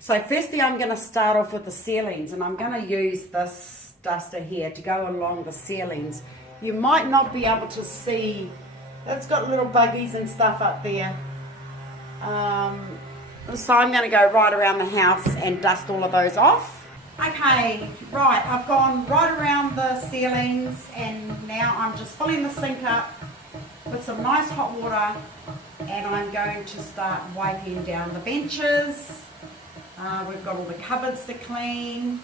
So firstly I'm going to start off with the ceilings, and I'm going to use this duster here to go along the ceilings. You might not be able to see, it's got little buggies and stuff up there. So I'm going to go right around the house and dust all of those off. Okay, right, I've gone right around the ceilings, and now I'm just filling the sink up with some nice hot water, and I'm going to start wiping down the benches. We've got all the cupboards to clean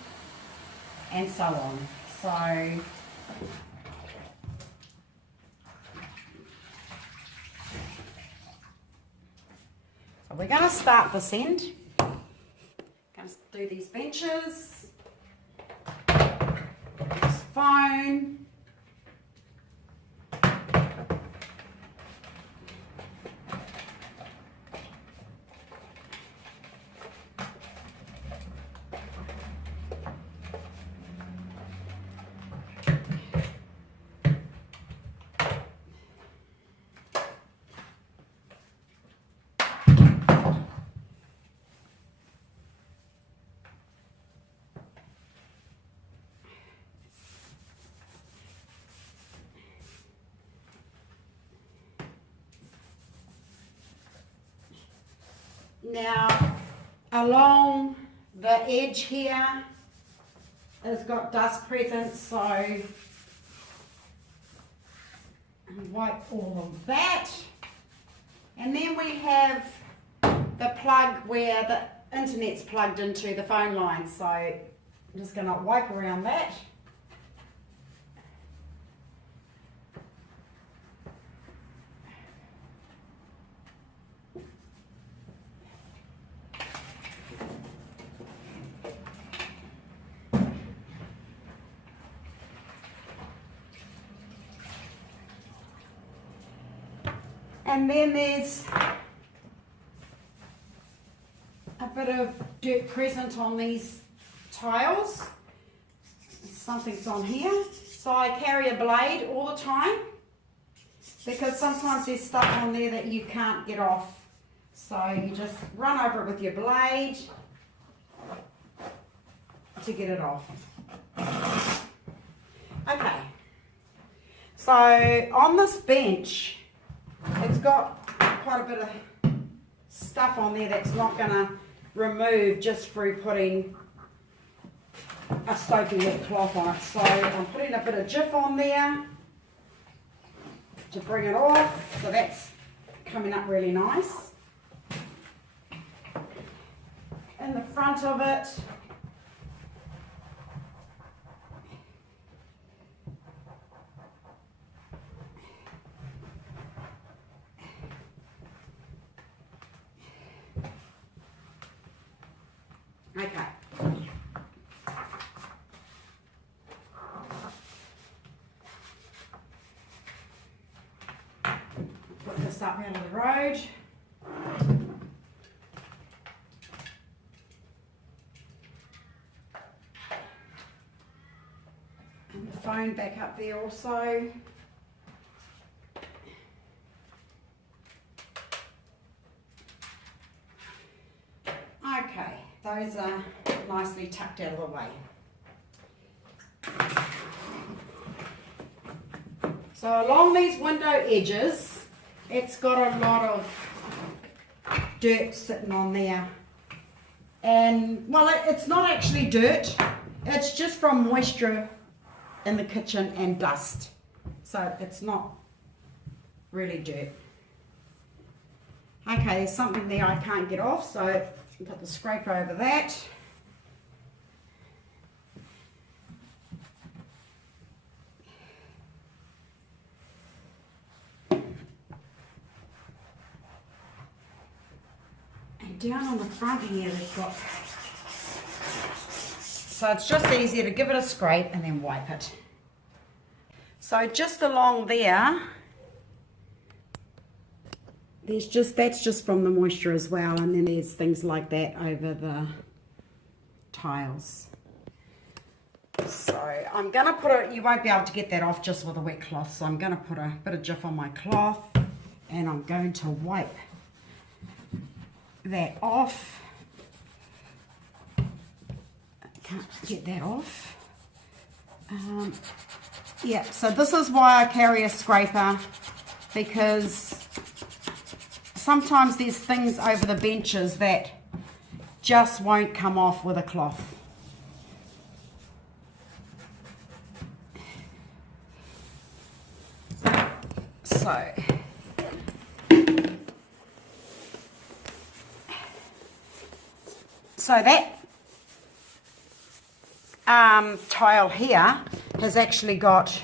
and so on. So we're going to start this end. Going to do these benches, this phone. Now, along the edge here has got dust present, so wipe all of that. And then we have the plug where the internet's plugged into the phone line, so I'm just going to wipe around that. And then there's a bit of dirt present on these tiles. Something's on here. So I carry a blade all the time, because sometimes there's stuff on there that you can't get off. So you just run over it with your blade to get it off. Okay. So on this bench, it's got quite a bit of stuff on there that's not going to remove just through putting a soapy wet cloth on it. So I'm putting a bit of Jif on there to bring it off. So that's coming up really nice. In the front of it, okay. Put this up out of the road. And the phone back up there also. Okay, those are nicely tucked out of the way. So along these window edges, it's got a lot of dirt sitting on there. And, well, it's not actually dirt. It's just from moisture in the kitchen and dust. So it's not really dirt. Okay, there's something there I can't get off, so put the scraper over that. And down on the front here they've got, so it's just easier to give it a scrape and then wipe it. So just along there, that's just from the moisture as well, and then there's things like that over the tiles. So I'm going to put it, you won't be able to get that off just with a wet cloth, so I'm going to put a bit of Jif on my cloth, and I'm going to wipe that off can't get that off. Yeah, so this is why I carry a scraper, because sometimes there's things over the benches that just won't come off with a cloth. So that tile here has actually got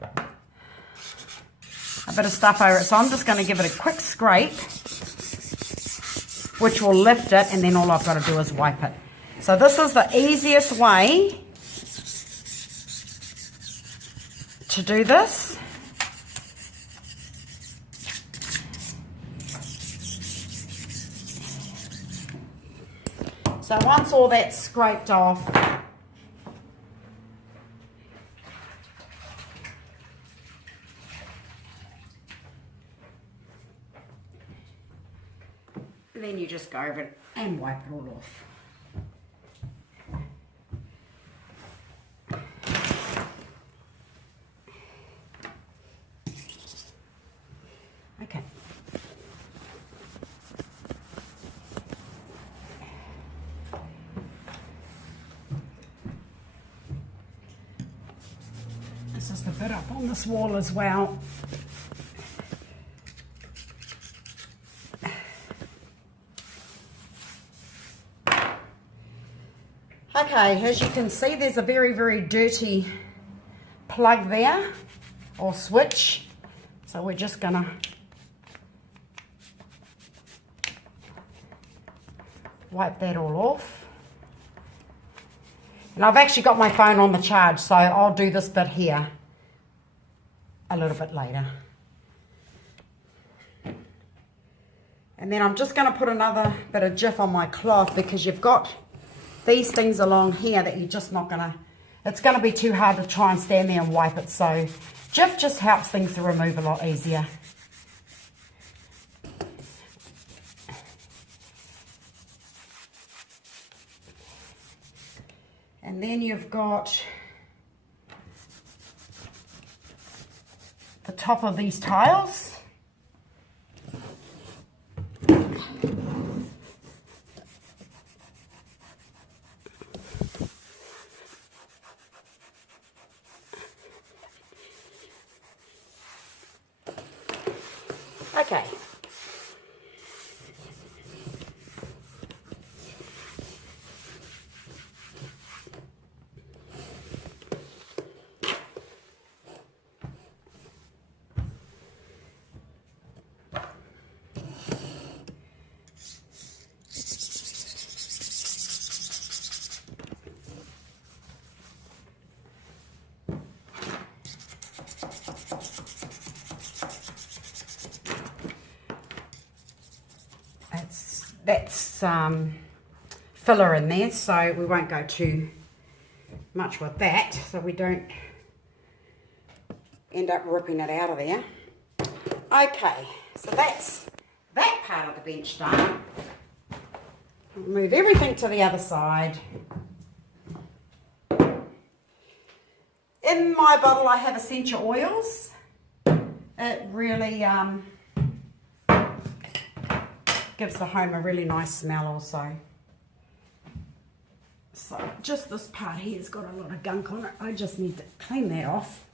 a bit of stuff over it, so I'm just going to give it a quick scrape, which will lift it, and then all I've got to do is wipe it. So this is the easiest way to do this. So once all that's scraped off, then you just go over it and wipe it all off. Okay. This is the bit up on this wall as well. Okay, as you can see, there's a very, very dirty plug there, or switch. So we're just gonna wipe that all off. And I've actually got my phone on the charge, so I'll do this bit here a little bit later. And then I'm just going to put another bit of Jif on my cloth, because you've got these things along here that you're just not going to, it's going to be too hard to try and stand there and wipe it. So Jif just helps things to remove a lot easier. And then you've got the top of these tiles. Okay. That's filler in there, so we won't go too much with that, so we don't end up ripping it out of there. Okay, so that's that part of the bench done. Move everything to the other side. In my bottle I have essential oils. It really gives the home a really nice smell also. So just this part here has got a lot of gunk on it. I just need to clean that off.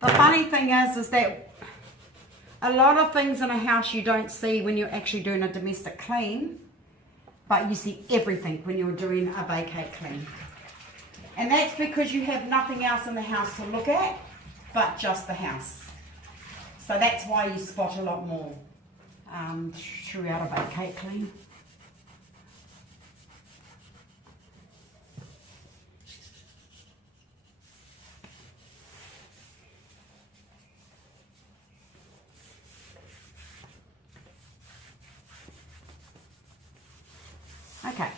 The funny thing is that a lot of things in a house you don't see when you're actually doing a domestic clean, but you see everything when you're doing a vacate clean. And that's because you have nothing else in the house to look at but just the house. So that's why you spot a lot more throughout a vacate clean. Okay,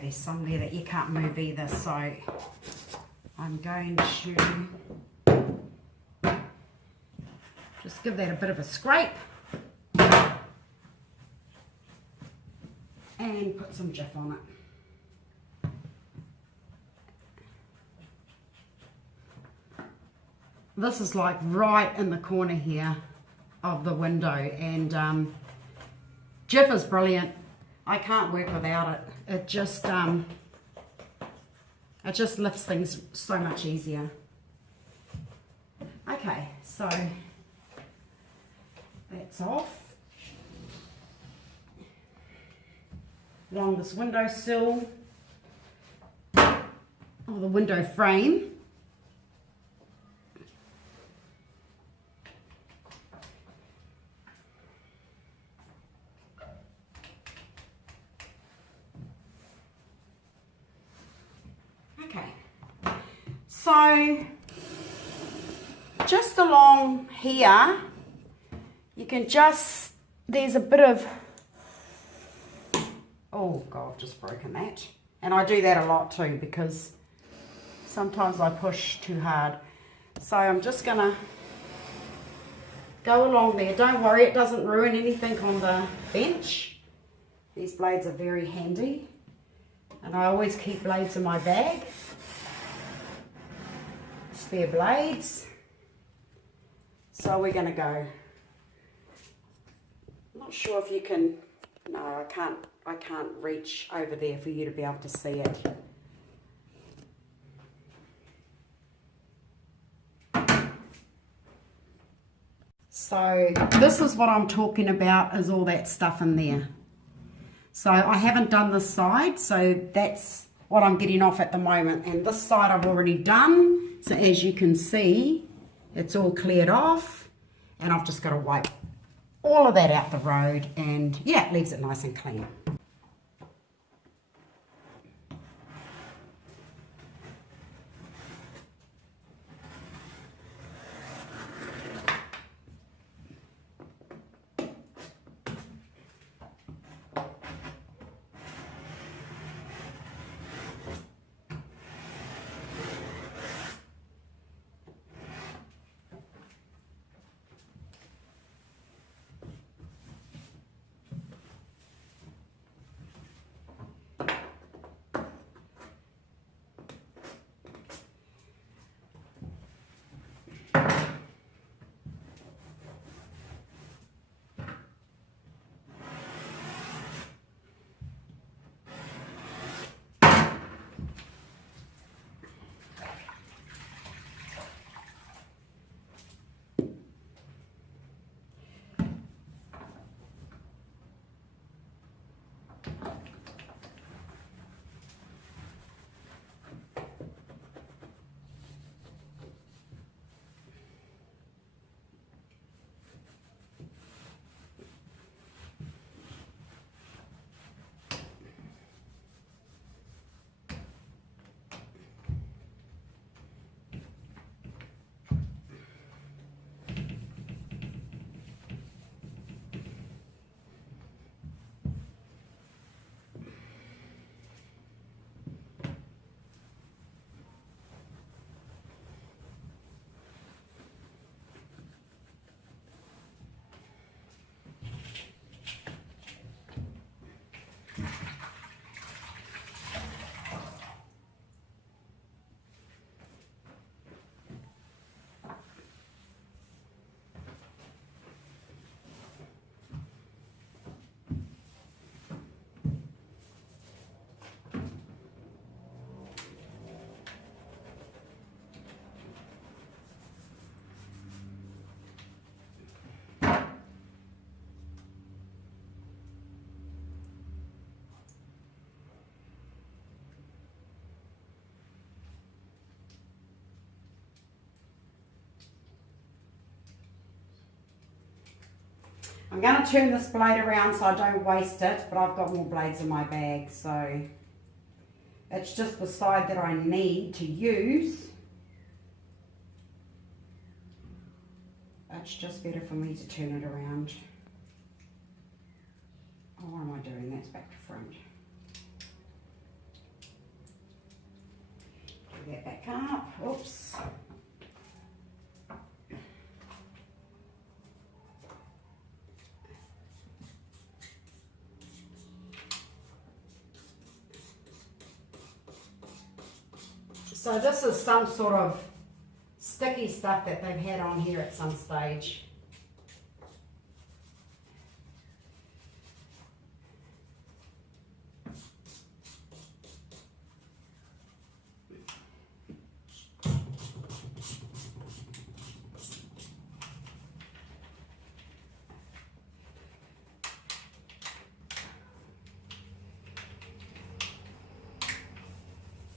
there's some there that you can't move either, so I'm going to just give that a bit of a scrape and put some Jif on it. This is like right in the corner here of the window, and Jif is brilliant. I can't work without it. It just lifts things so much easier. Okay, so that's off. Along this windowsill, or the window frame. Okay, so just along here, you can just, there's a bit of, oh God, I've just broken that. And I do that a lot too, because sometimes I push too hard. So I'm just gonna go along there. Don't worry, it doesn't ruin anything on the bench. These blades are very handy. And I always keep blades in my bag. Spare blades. So we're gonna go. I'm not sure if you can, no, I can't reach over there for you to be able to see it. So this is what I'm talking about, is all that stuff in there. So I haven't done this side, so that's what I'm getting off at the moment. And this side I've already done. So as you can see, it's all cleared off, and I've just got to wipe all of that out the road, and yeah, it leaves it nice and clean. I'm going to turn this blade around so I don't waste it, but I've got more blades in my bag, so it's just the side that I need to use. It's just better for me to turn it around. Oh, what am I doing? That's back to front. back up. Oops. So this is some sort of sticky stuff that they've had on here at some stage.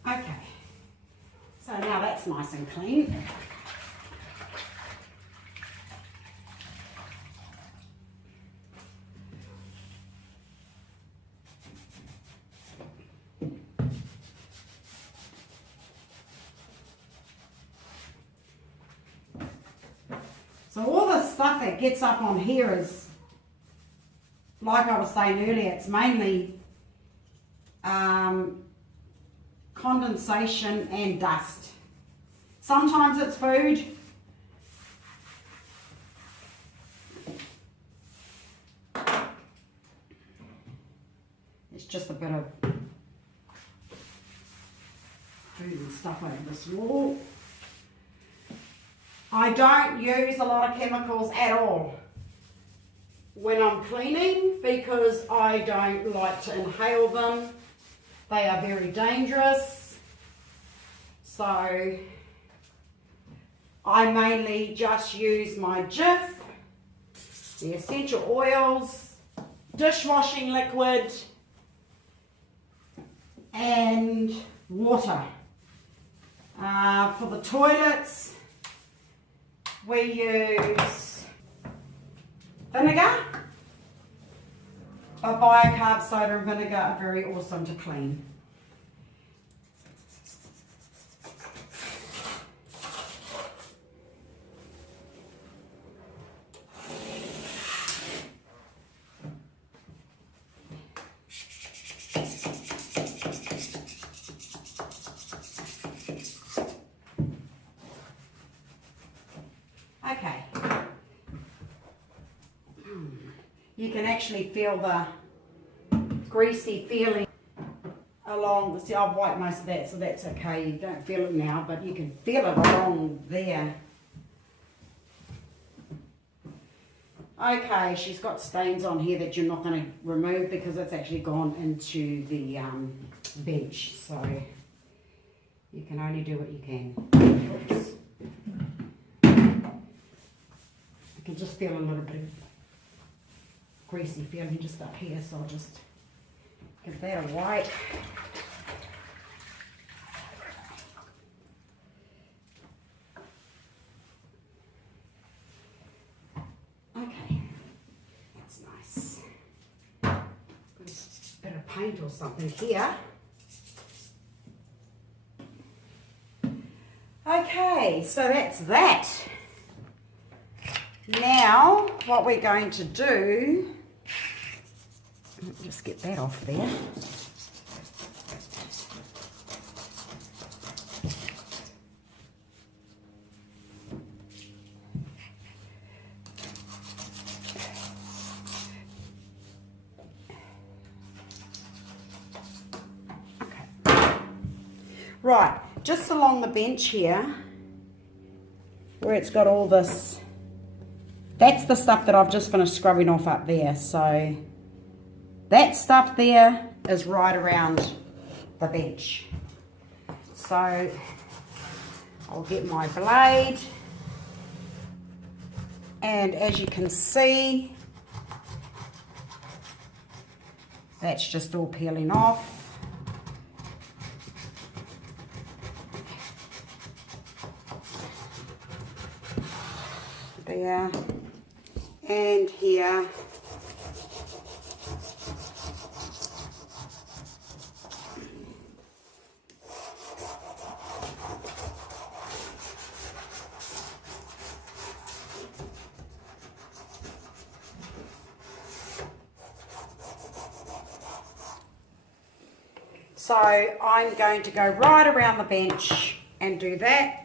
Okay, so now that's nice and clean. So all the stuff that gets up on here is, like I was saying earlier, it's mainly condensation and dust. Sometimes it's food. It's just a bit of food and stuff over this wall. I don't use a lot of chemicals at all when I'm cleaning because I don't like to inhale them. They are very dangerous. So I mainly just use my Jif, the essential oils, dishwashing liquid, and water. For the toilets, we use vinegar, but bicarb soda and vinegar are very awesome to clean. Okay, you can actually feel the greasy feeling along, see I've wiped most of that so that's okay, you don't feel it now, but you can feel it along there. Okay, she's got stains on here that you're not going to remove because it's actually gone into the bench, so you can only do what you can. Oops. I can just feel a little bit of greasy feeling just up here, so I'll just give that a wipe. Okay, that's nice. Got a bit of paint or something here. Okay, so that's that. Now, what we're going to do, just get that off there. Okay. Right, just along the bench here, where it's got all this, that's the stuff that I've just finished scrubbing off up there. So that stuff there is right around the bench. So I'll get my blade, and as you can see, that's just all peeling off. There and here. So I'm going to go right around the bench and do that.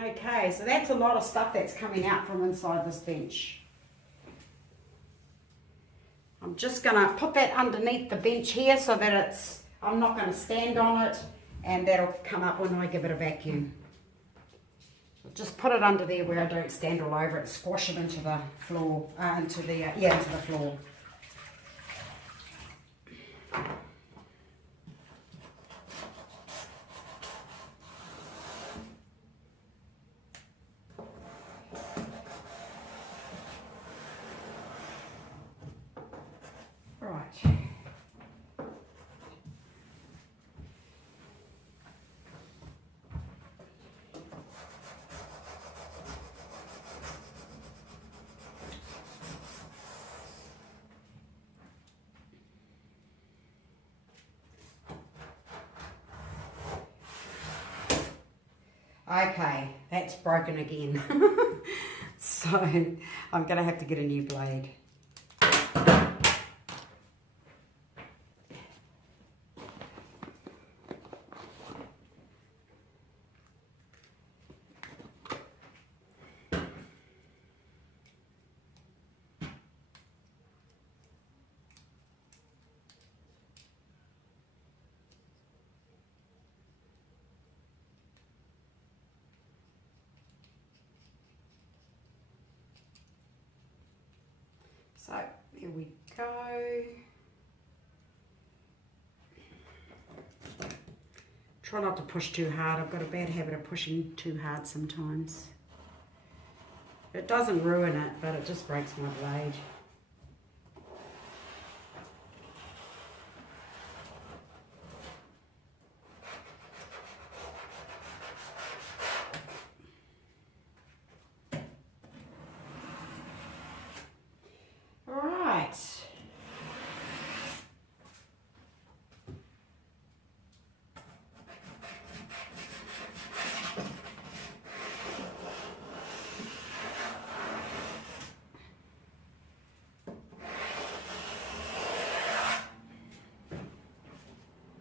Okay, so that's a lot of stuff that's coming out from inside this bench. I'm just going to put that underneath the bench here so that I'm not going to stand on it, and that'll come up when I give it a vacuum. Just put it under there where I don't stand all over it, squash it into the floor, into the floor. Okay, that's broken again. So I'm going to have to get a new blade. So there we go. Try not to push too hard. I've got a bad habit of pushing too hard sometimes. It doesn't ruin it, but it just breaks my blade.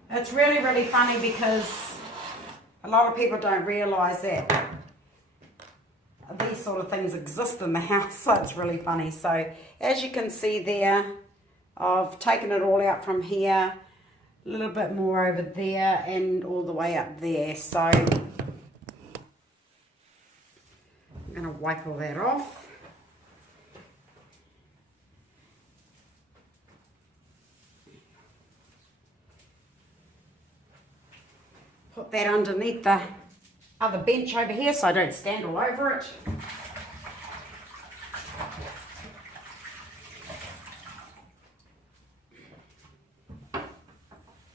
It's really, really funny because a lot of people don't realise that these sort of things exist in the house, so it's really funny. So as you can see there, I've taken it all out from here, a little bit more over there and all the way up there. So I'm going to wipe all that off. Put that underneath the other bench over here so I don't stand all over it.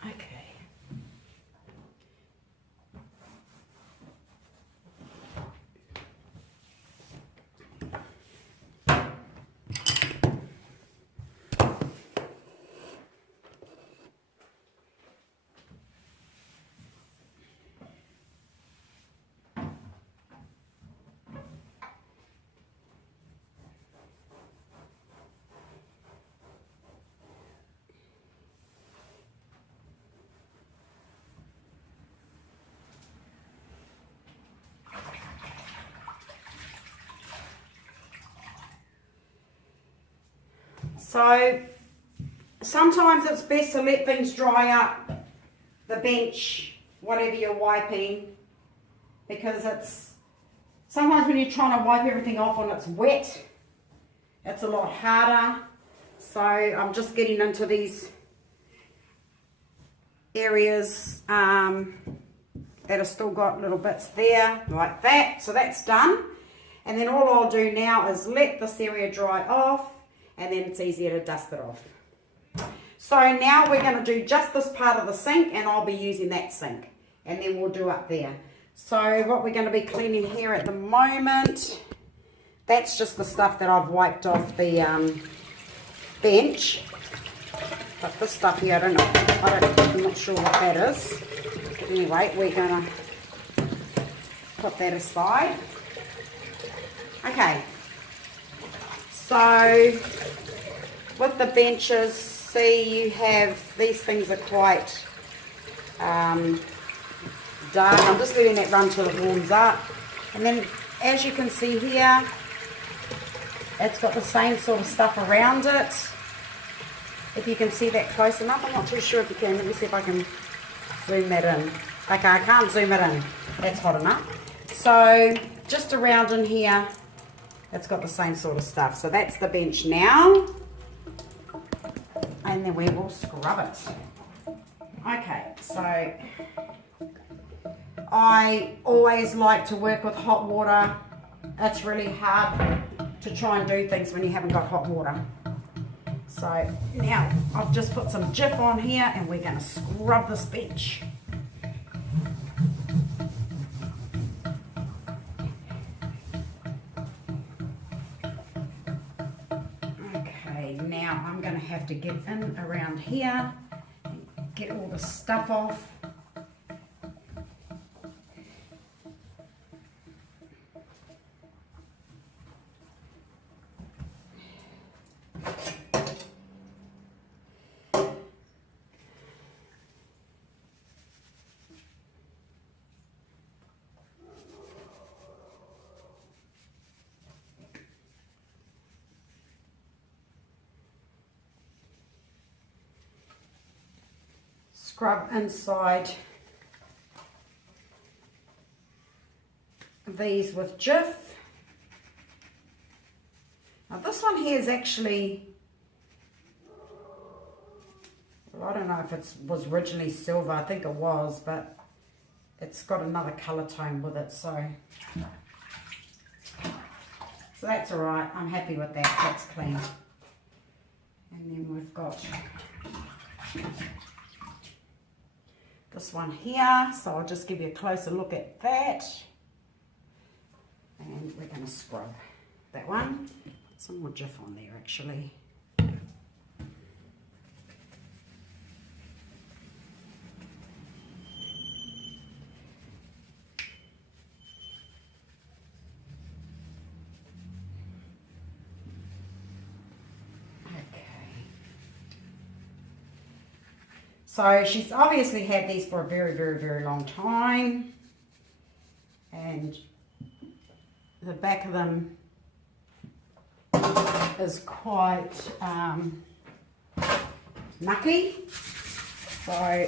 Okay. So sometimes it's best to let things dry up, the bench, whatever you're wiping, because sometimes when you're trying to wipe everything off and it's wet, it's a lot harder. So I'm just getting into these areas that have still got little bits there, like that. So that's done. And then all I'll do now is let this area dry off, and then it's easier to dust it off. So now we're going to do just this part of the sink, and I'll be using that sink, and then we'll do up there. So what we're going to be cleaning here at the moment, that's just the stuff that I've wiped off the bench. But this stuff here, I'm not sure what that is. But anyway, we're going to put that aside. Okay. So with the benches, see, you have, these things are quite dark. I'm just letting that run till it warms up. And then as you can see here, it's got the same sort of stuff around it. If you can see that close enough, I'm not too sure if you can. Let me see if I can zoom that in. Okay, I can't zoom it in. That's hot enough. So just around in here, it's got the same sort of stuff. So that's the bench now. And then we will scrub it. Okay, so I always like to work with hot water. It's really hard to try and do things when you haven't got hot water. So now I've just put some Jif on here, and we're going to scrub this bench. Okay, now I'm going to have to get in around here and get all the stuff off. Scrub inside these with Jif. Now this one here is actually, well, I don't know if it was originally silver, I think it was, but it's got another colour tone with it, so that's alright. I'm happy with that. That's clean. And then we've got this one here, so I'll just give you a closer look at that. And we're going to scrub that one. Put some more Jif on there actually. So she's obviously had these for a very, very, very long time. And the back of them is quite mucky. So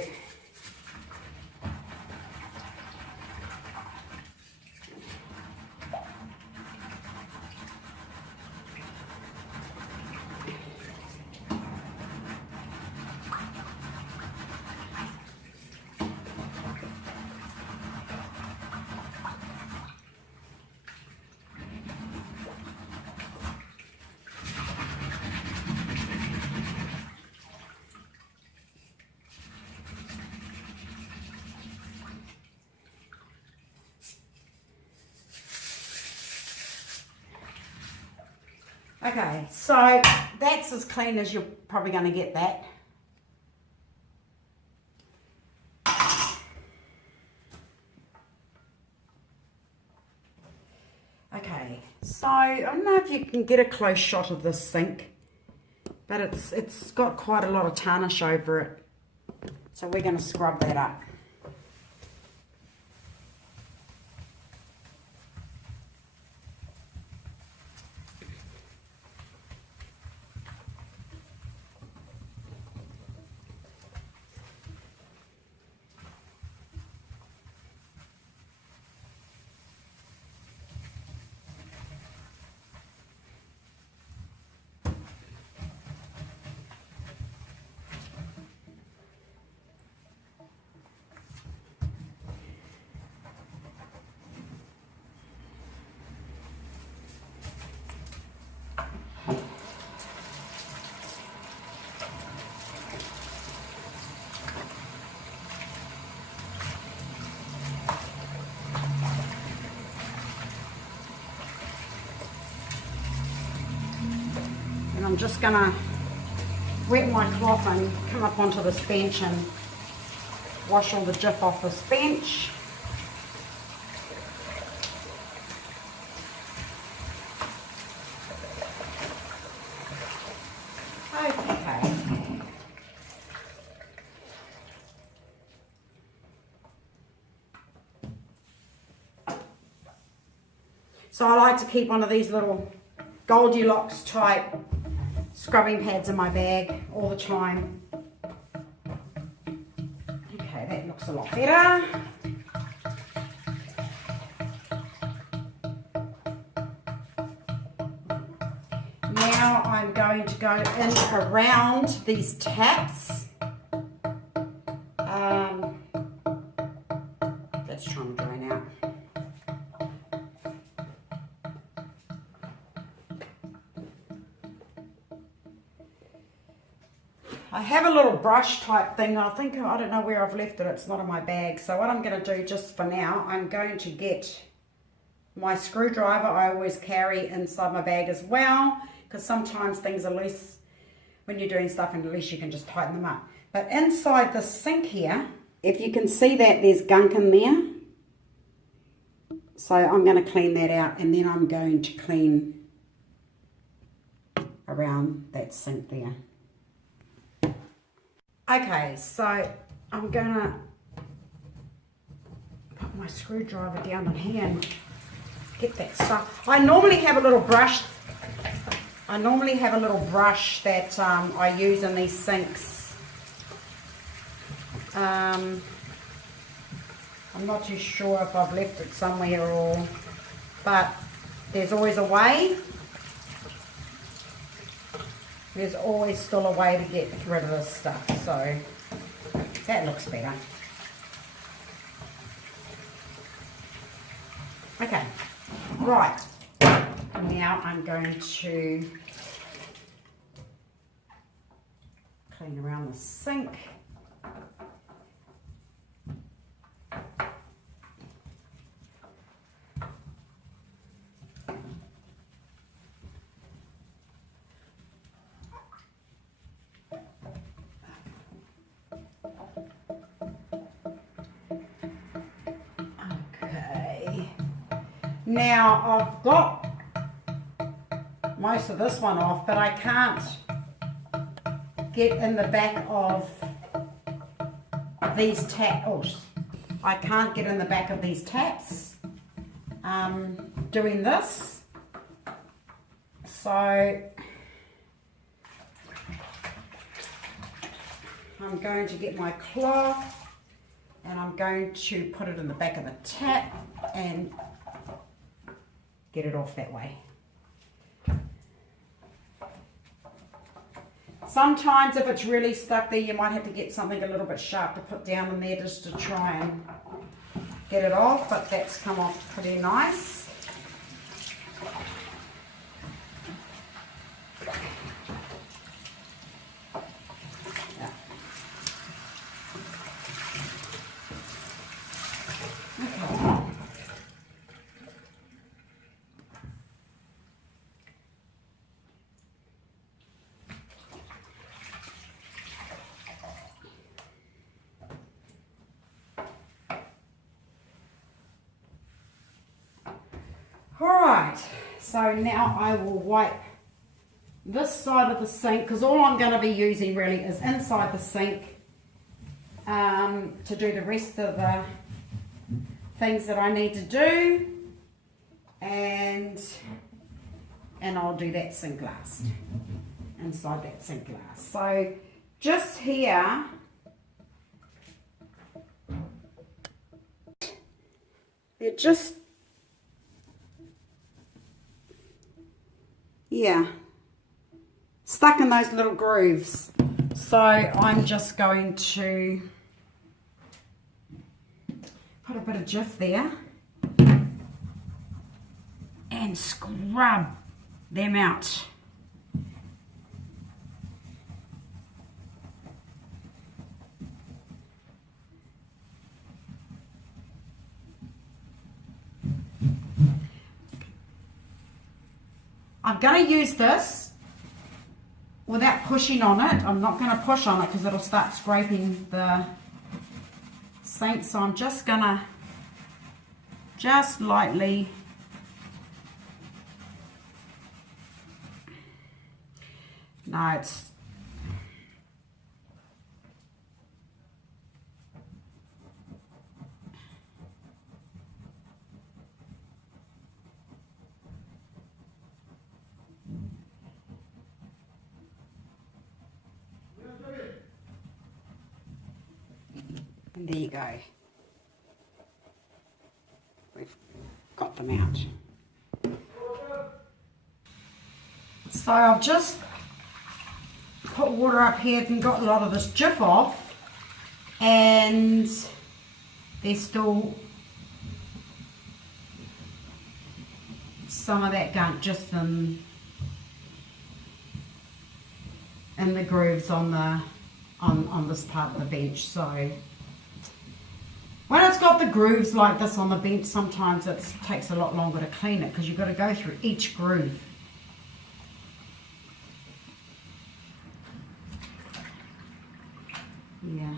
okay, so that's as clean as you're probably going to get that. Okay, so I don't know if you can get a close shot of this sink, but it's got quite a lot of tarnish over it. So we're going to scrub that up. I'm just gonna wet my cloth and come up onto this bench and wash all the jiff off this bench. Okay. So I like to keep one of these little Goldilocks type scrubbing pads in my bag all the time. Okay, that looks a lot better. Now I'm going to go in around these taps. That's trying to drain out. I have a little brush type thing. I don't know where I've left it. It's not in my bag. So what I'm going to do just for now, I'm going to get my screwdriver. I always carry inside my bag as well, because sometimes things are loose when you're doing stuff, and at least you can just tighten them up. But inside the sink here, if you can see that there's gunk in there. So I'm going to clean that out, and then I'm going to clean around that sink there. Okay, so I'm gonna put my screwdriver down in here and get that stuff. I normally have a little brush. That I use in these sinks. I'm not too sure if I've left it somewhere but there's always a way. There's always still a way to get rid of this stuff, so that looks better. Okay, right, now I'm going to clean around the sink. Now I've got most of this one off, but I can't get in the back of these taps. I can't get in the back of these taps doing this. So I'm going to get my cloth and I'm going to put it in the back of the tap and get it off that way. Sometimes if it's really stuck there, you might have to get something a little bit sharp to put down in there just to try and get it off, but that's come off pretty nice. Alright, so now I will wipe this side of the sink, because all I'm going to be using really is inside the sink to do the rest of the things that I need to do, and I'll do that sink last, inside that sink last. So just here, they're just, yeah, stuck in those little grooves. So I'm just going to put a bit of Jif there and scrub them out. I'm going to use this without pushing on it. I'm not going to push on it because it'll start scraping the sink. So I'm just going to just lightly it's and there you go. We've got them out. So I've just put water up here and got a lot of this jiff off, and there's still some of that gunk just in the grooves on the on this part of the bench. So when it's got the grooves like this on the bench, sometimes it takes a lot longer to clean it because you've got to go through each groove. Yeah.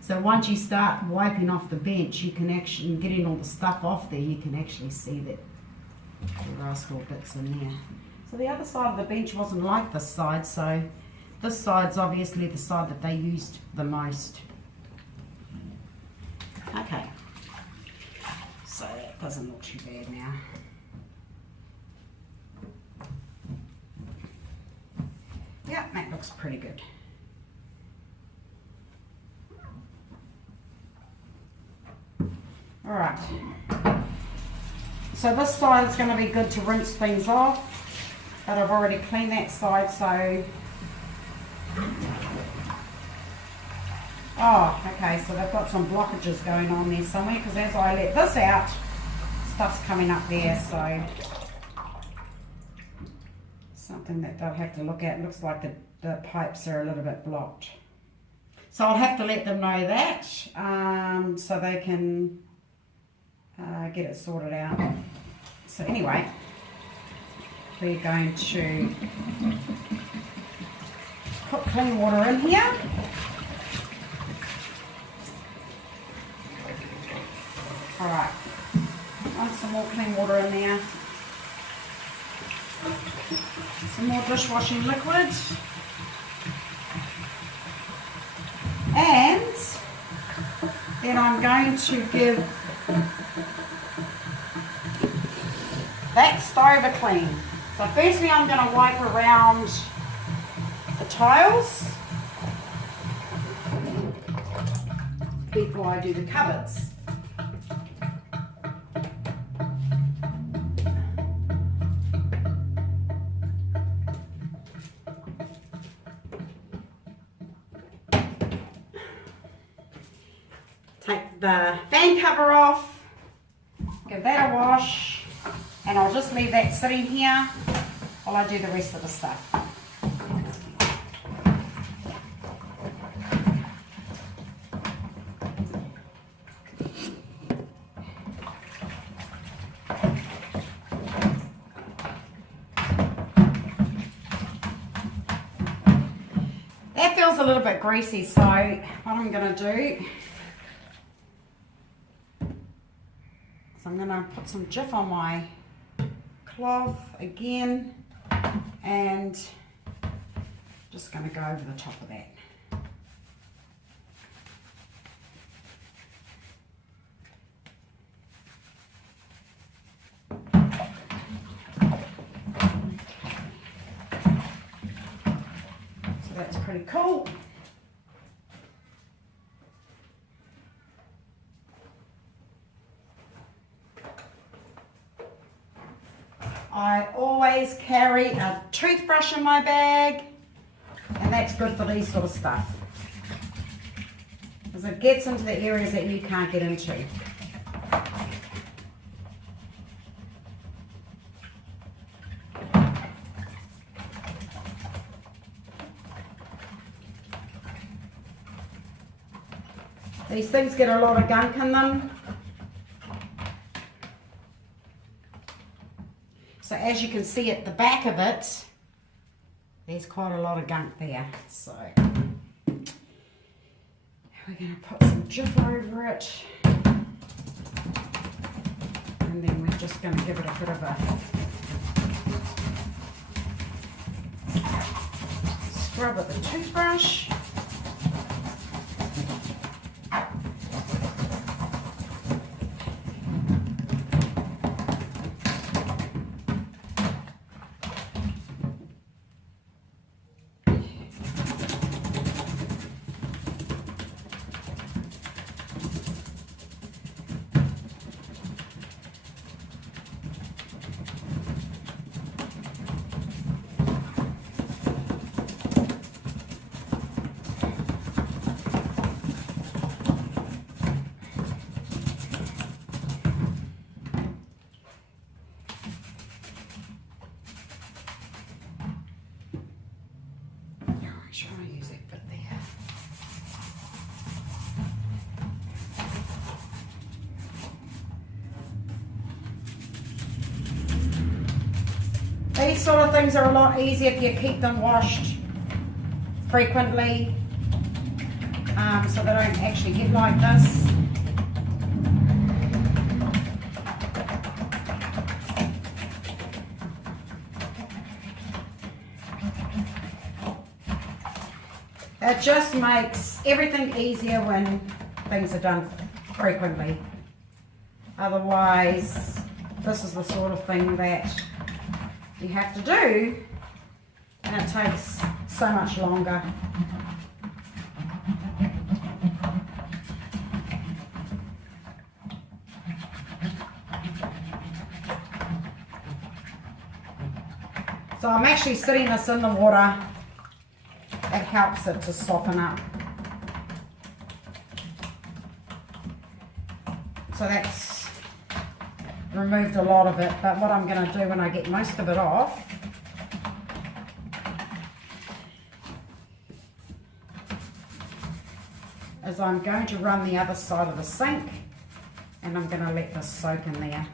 So once you start wiping off the bench, you can actually, getting all the stuff off there, you can actually see that the rust or bits in there. So the other side of the bench wasn't like this side, so this side's obviously the side that they used the most. Okay. So that doesn't look too bad now. Yeah, that looks pretty good. Alright, so this side is going to be good to rinse things off, but I've already cleaned that side, so, oh, okay, so they've got some blockages going on there somewhere, because as I let this out, stuff's coming up there, so, something that they'll have to look at. It looks like the pipes are a little bit blocked. So I'll have to let them know that, so they can get it sorted out. So anyway, we're going to put clean water in here. Alright, want some more clean water in there. Some more dishwashing liquid. And then I'm going to give that stove a clean. So firstly I'm going to wipe around the tiles before I do the cupboards. Take the fan cover off, give that a wash, and I'll just leave that sitting here while I do the rest of the stuff. That feels a little bit greasy, so what I'm going to do, I'm going to put some Jif on my cloth again, and just going to go over the top of that. So that's pretty cool. I always carry a toothbrush in my bag, and that's good for these sort of stuff, because it gets into the areas that you can't get into. These things get a lot of gunk in them. So as you can see at the back of it, there's quite a lot of gunk there. So we're going to put some Jif over it. And then we're just going to give it a bit of a scrub with the toothbrush. These sort of things are a lot easier if you keep them washed frequently, so they don't actually get like this. It just makes everything easier when things are done frequently. Otherwise, this is the sort of thing that you have to do, and it takes so much longer. So I'm actually sitting this in the water. It helps it to soften up. So that's removed a lot of it, but what I'm going to do when I get most of it off is I'm going to run the other side of the sink, and I'm going to let this soak in there.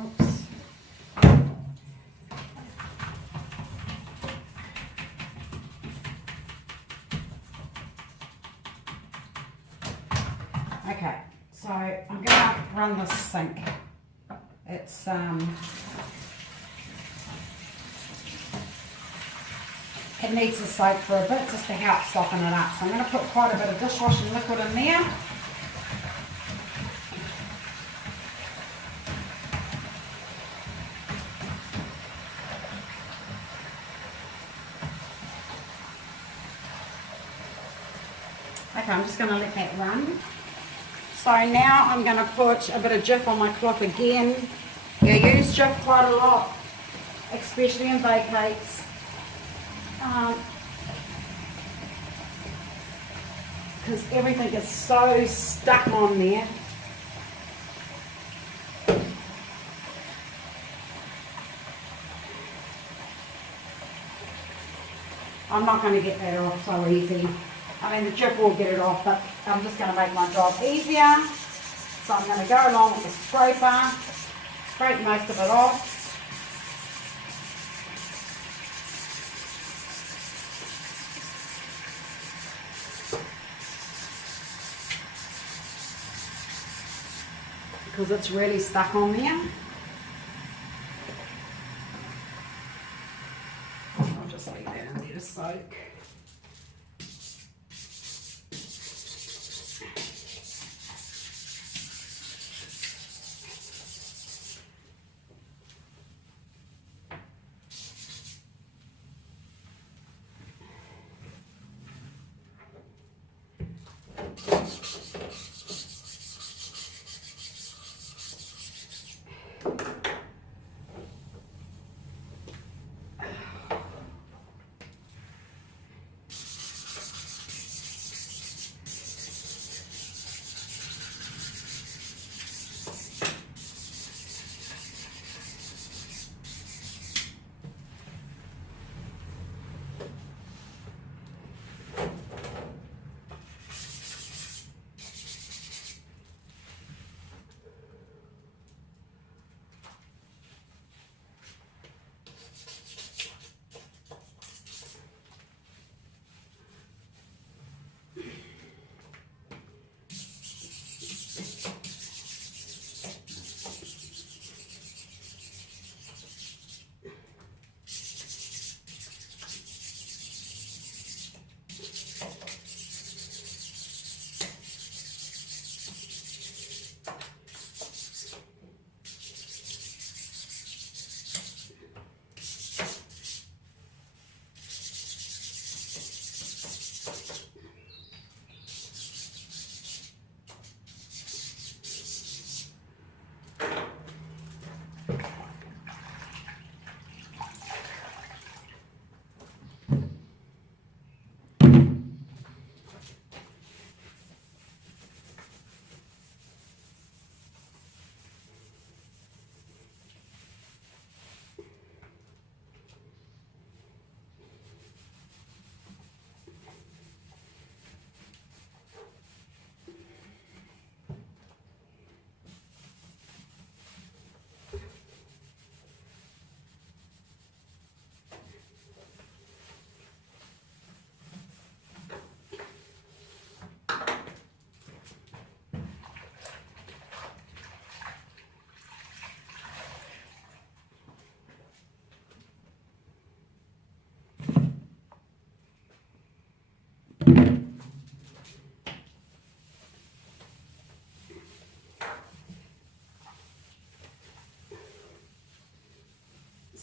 Oops. Okay, so I'm going to run this sink. It's it needs to soak for a bit just to help soften it up. So I'm going to put quite a bit of dishwashing liquid in there. Okay, I'm just going to let that run. So now I'm going to put a bit of Jif on my cloth again. You use Jif quite a lot, especially in vacates. Because everything is so stuck on there. I'm not going to get that off so easy. I mean, the Jif will get it off, but I'm just going to make my job easier. So I'm going to go along with the scraper, scrape most of it off. Because it's really stuck on there. I'll just leave that in there to soak.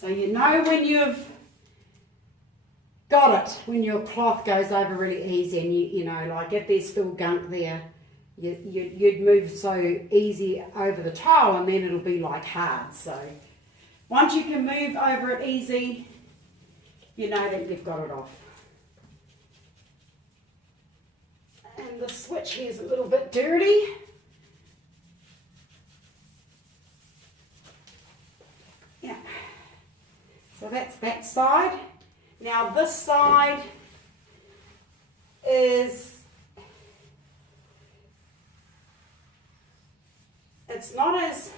So you know when you've got it, when your cloth goes over really easy, and you know, like if there's still gunk there, you'd move so easy over the tile, and then it'll be like hard. So once you can move over it easy, you know that you've got it off. And the switch here is a little bit dirty. Yeah. So that's that side. Now this side is, it's not as,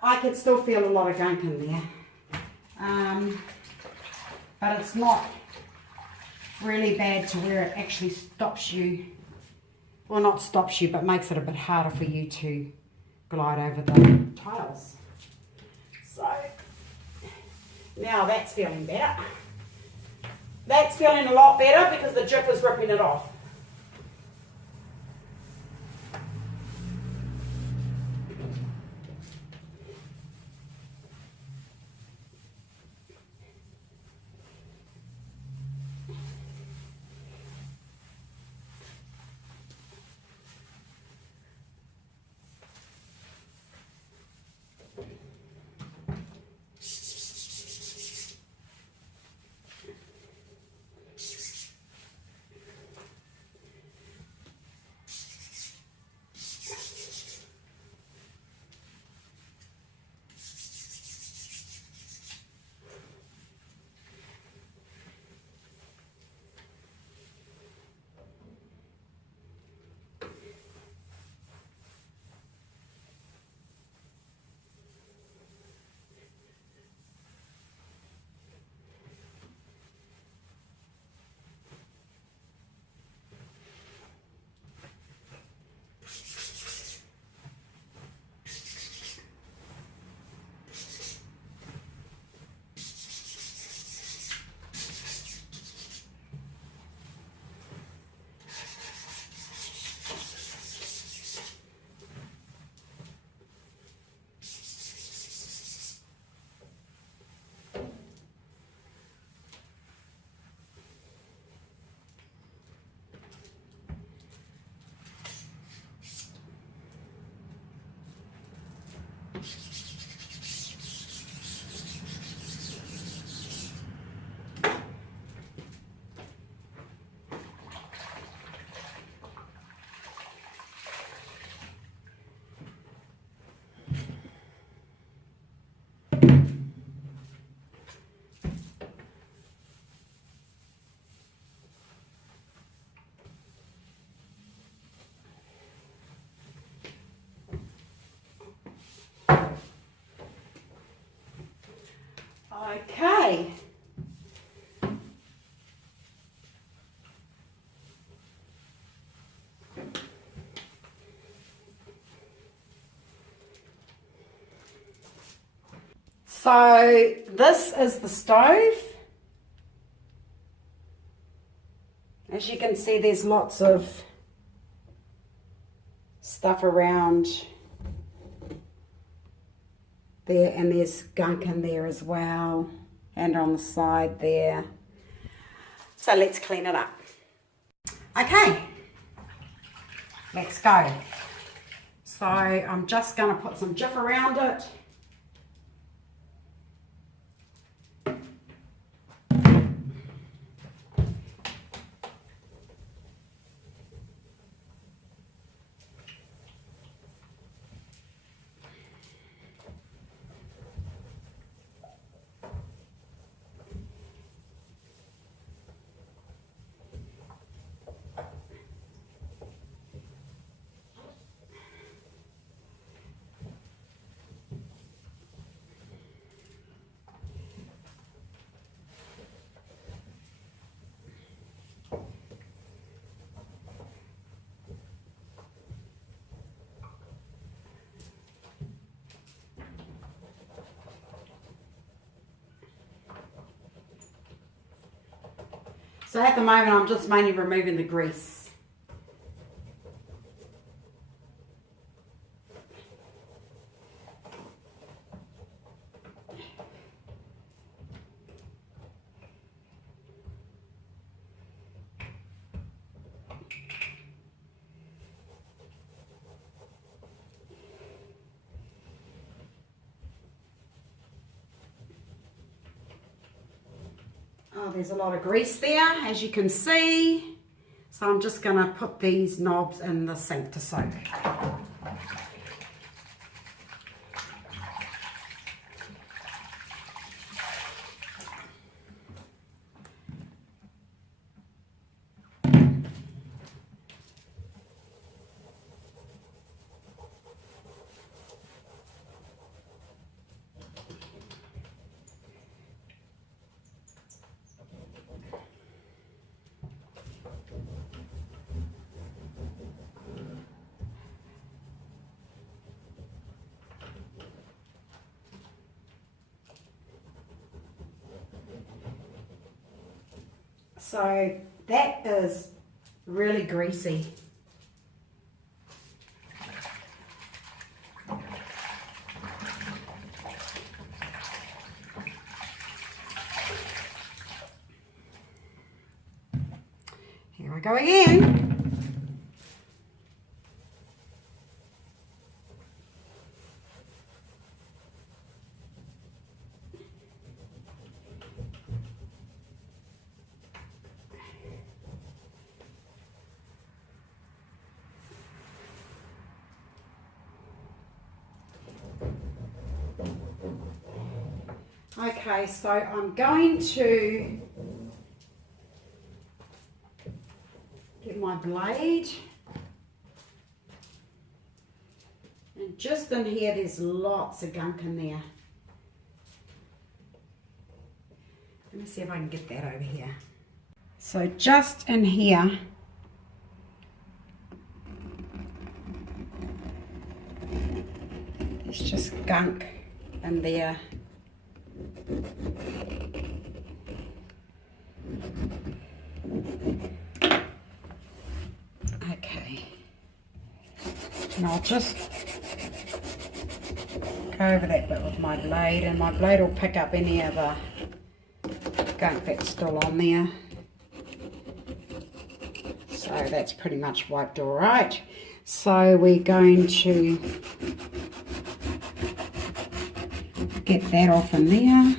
I can still feel a lot of gunk in there. But it's not really bad to where it actually stops you, well not stops you, but makes it a bit harder for you to glide over the tiles. So now that's feeling better. That's feeling a lot better because the jip was ripping it off. Okay. So this is the stove. As you can see, there's lots of stuff around there, and there's gunk in there as well, and on the side there. So let's clean it up. Okay, let's go. So I'm just going to put some Jif around it. So at the moment, I'm just mainly removing the grease. there's a lot of grease there, as you can see. So I'm just going to put these knobs in the sink to soak. So that is really greasy. Here I go again. Okay, so I'm going to get my blade, and just in here there's lots of gunk in there. Let me see if I can get that over here. So just in here, there's just gunk in there. Okay, and I'll just go over that bit with my blade, and my blade will pick up any of the gunk that's still on there. So that's pretty much wiped all right. So we're going to get that off in there.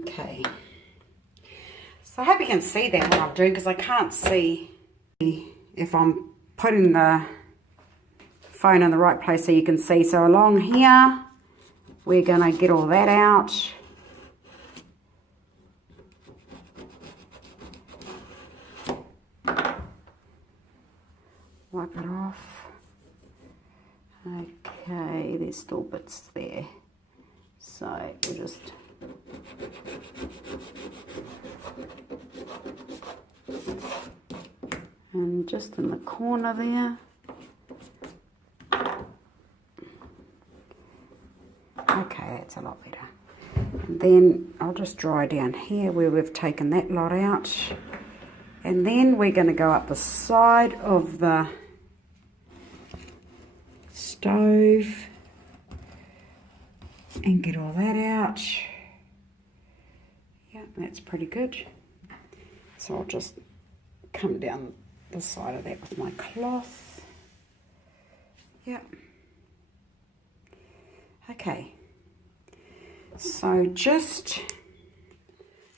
Okay, so I hope you can see that what I'm doing, because I can't see if I'm putting the phone in the right place so you can see. So along here, we're going to get all that out. Wipe it off. Okay, there's still bits there. So we'll just and just in the corner there. Okay, that's a lot better. And then I'll just dry down here where we've taken that lot out. And then we're going to go up the side of the stove and get all that out. Yeah, that's pretty good. So I'll just come down the side of that with my cloth. Yeah. Okay. So just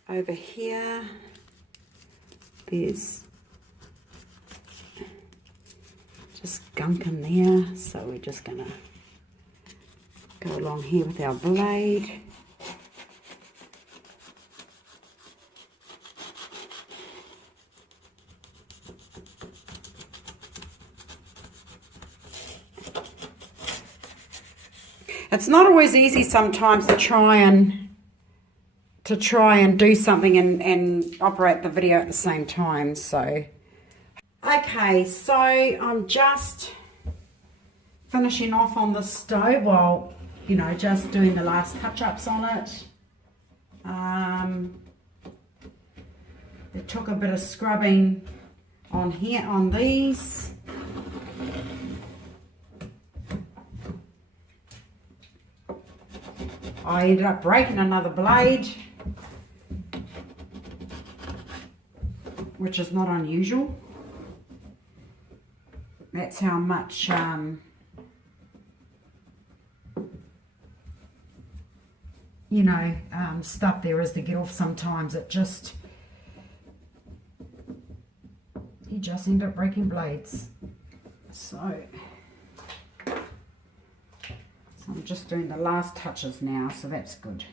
over here, there's just gunk in there, so we're just gonna go along here with our blade. It's not always easy sometimes to try and do something and operate the video at the same time. So okay, so I'm just finishing off on the stove while, you know, just doing the last touch-ups on it. It took a bit of scrubbing on here on these. I ended up breaking another blade. which is not unusual. That's how much you know, stuff there is to get off sometimes. You just end up breaking blades. So I'm just doing the last touches now, so that's good.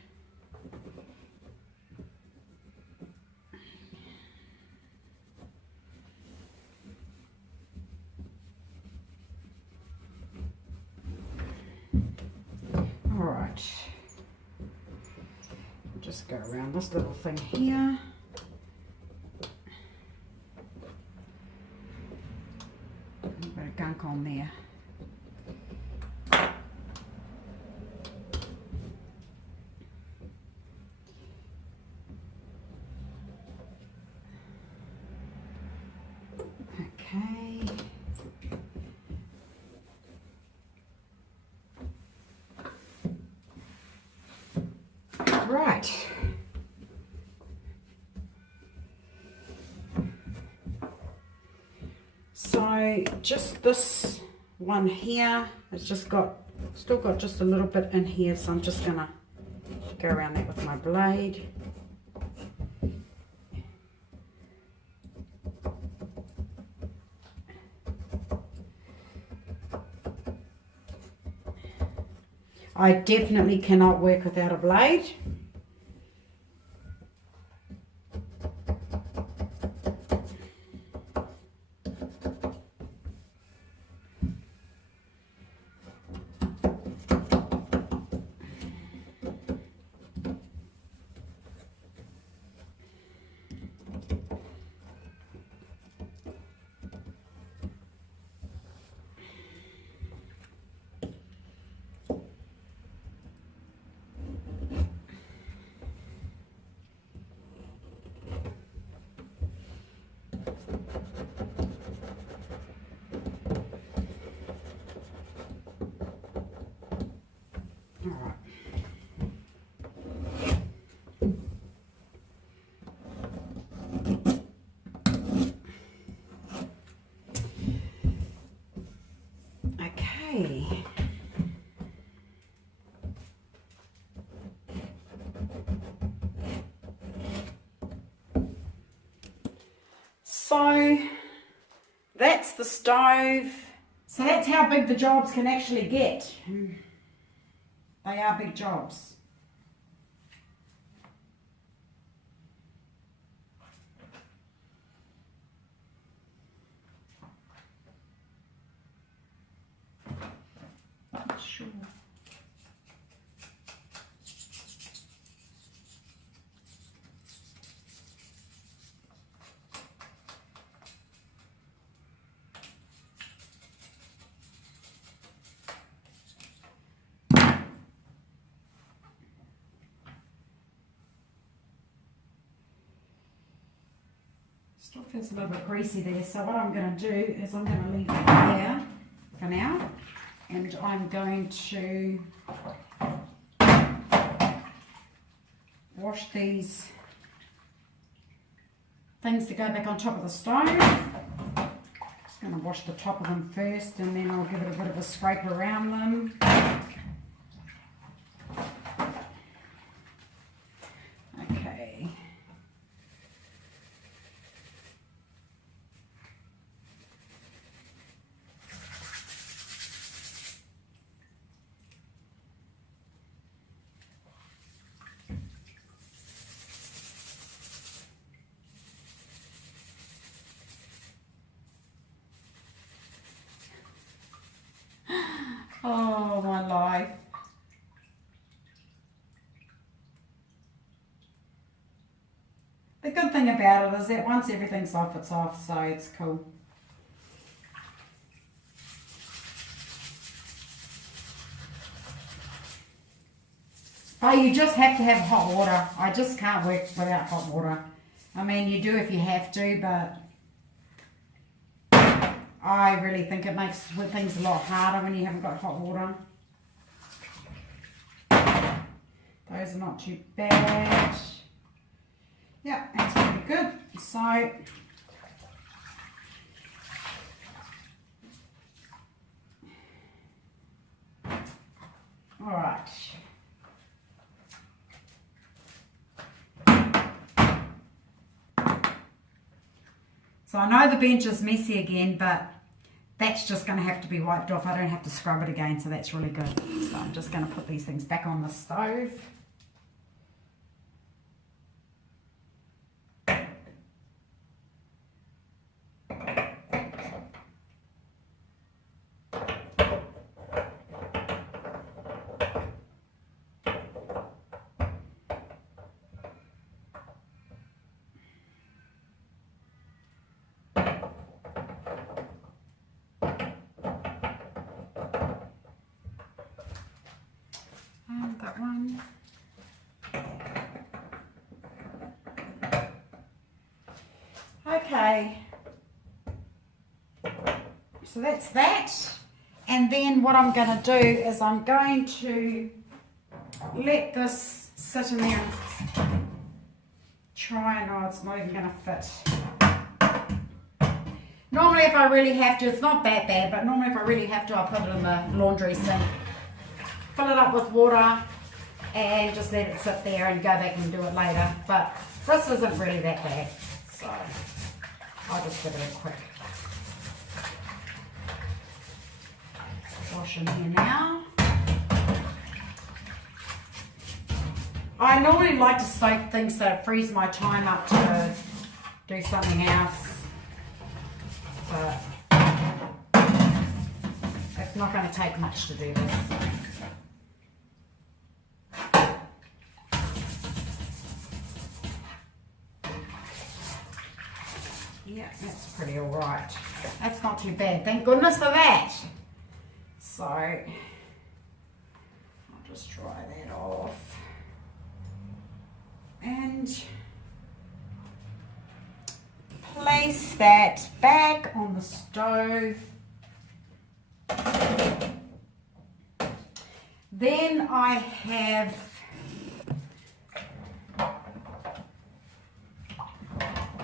All right. Just go around this little thing here. A bit of gunk on there. Okay. Right. So just this one here, it's just still got just a little bit in here, so I'm just gonna go around that with my blade. I definitely cannot work without a blade. Okay. So that's the stove. So that's how big the jobs can actually get. They are big jobs. Sure. Still feels a little bit greasy there, so what I'm going to do is I'm going to leave it there for now, and I'm going to wash these things to go back on top of the stove. Just going to wash the top of them first, and then I'll give it a bit of a scrape around them. Okay. Oh, my life. The good thing about it is that once everything's off, it's off, so it's cool. But you just have to have hot water. I just can't work without hot water. I mean, you do if you have to, but I really think it makes things a lot harder when you haven't got hot water. Those are not too bad. Yeah, that's pretty good. So All right. So I know the bench is messy again, but that's just going to have to be wiped off. I don't have to scrub it again, so that's really good. So I'm just going to put these things back on the stove. That one. Okay, so that's that, and then what I'm going to do is I'm going to let this sit in there and try, and it's not even going to fit. Normally if I really have to, it's not that bad, but normally if I really have to, I'll put it in the laundry sink, fill it up with water, and just let it sit there and go back and do it later. But this isn't really that bad, so I'll just give it a quick wash in here now. I normally like to soak things so it frees my time up to do something else, but it's not going to take much to do this. Yeah, that's pretty all right. That's not too bad. Thank goodness for that. So, I'll just dry that off. And place that back on the stove. Then I have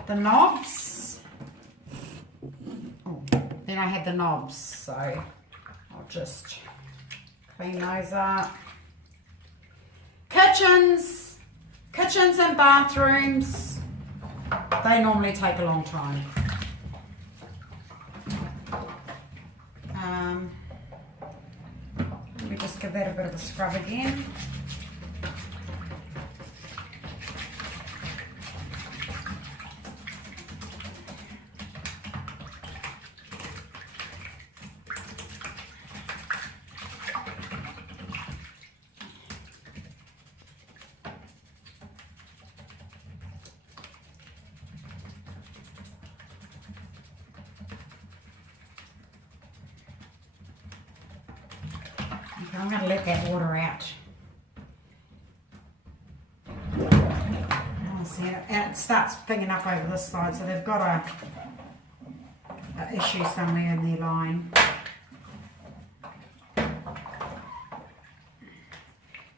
the knobs. Then I had the knobs, so I'll just clean those up. Kitchens and bathrooms, they normally take a long time. Let me just give that a bit of a scrub again. I'm going to let that water out. See it, and it starts picking up over this side, so they've got a issue somewhere in their line.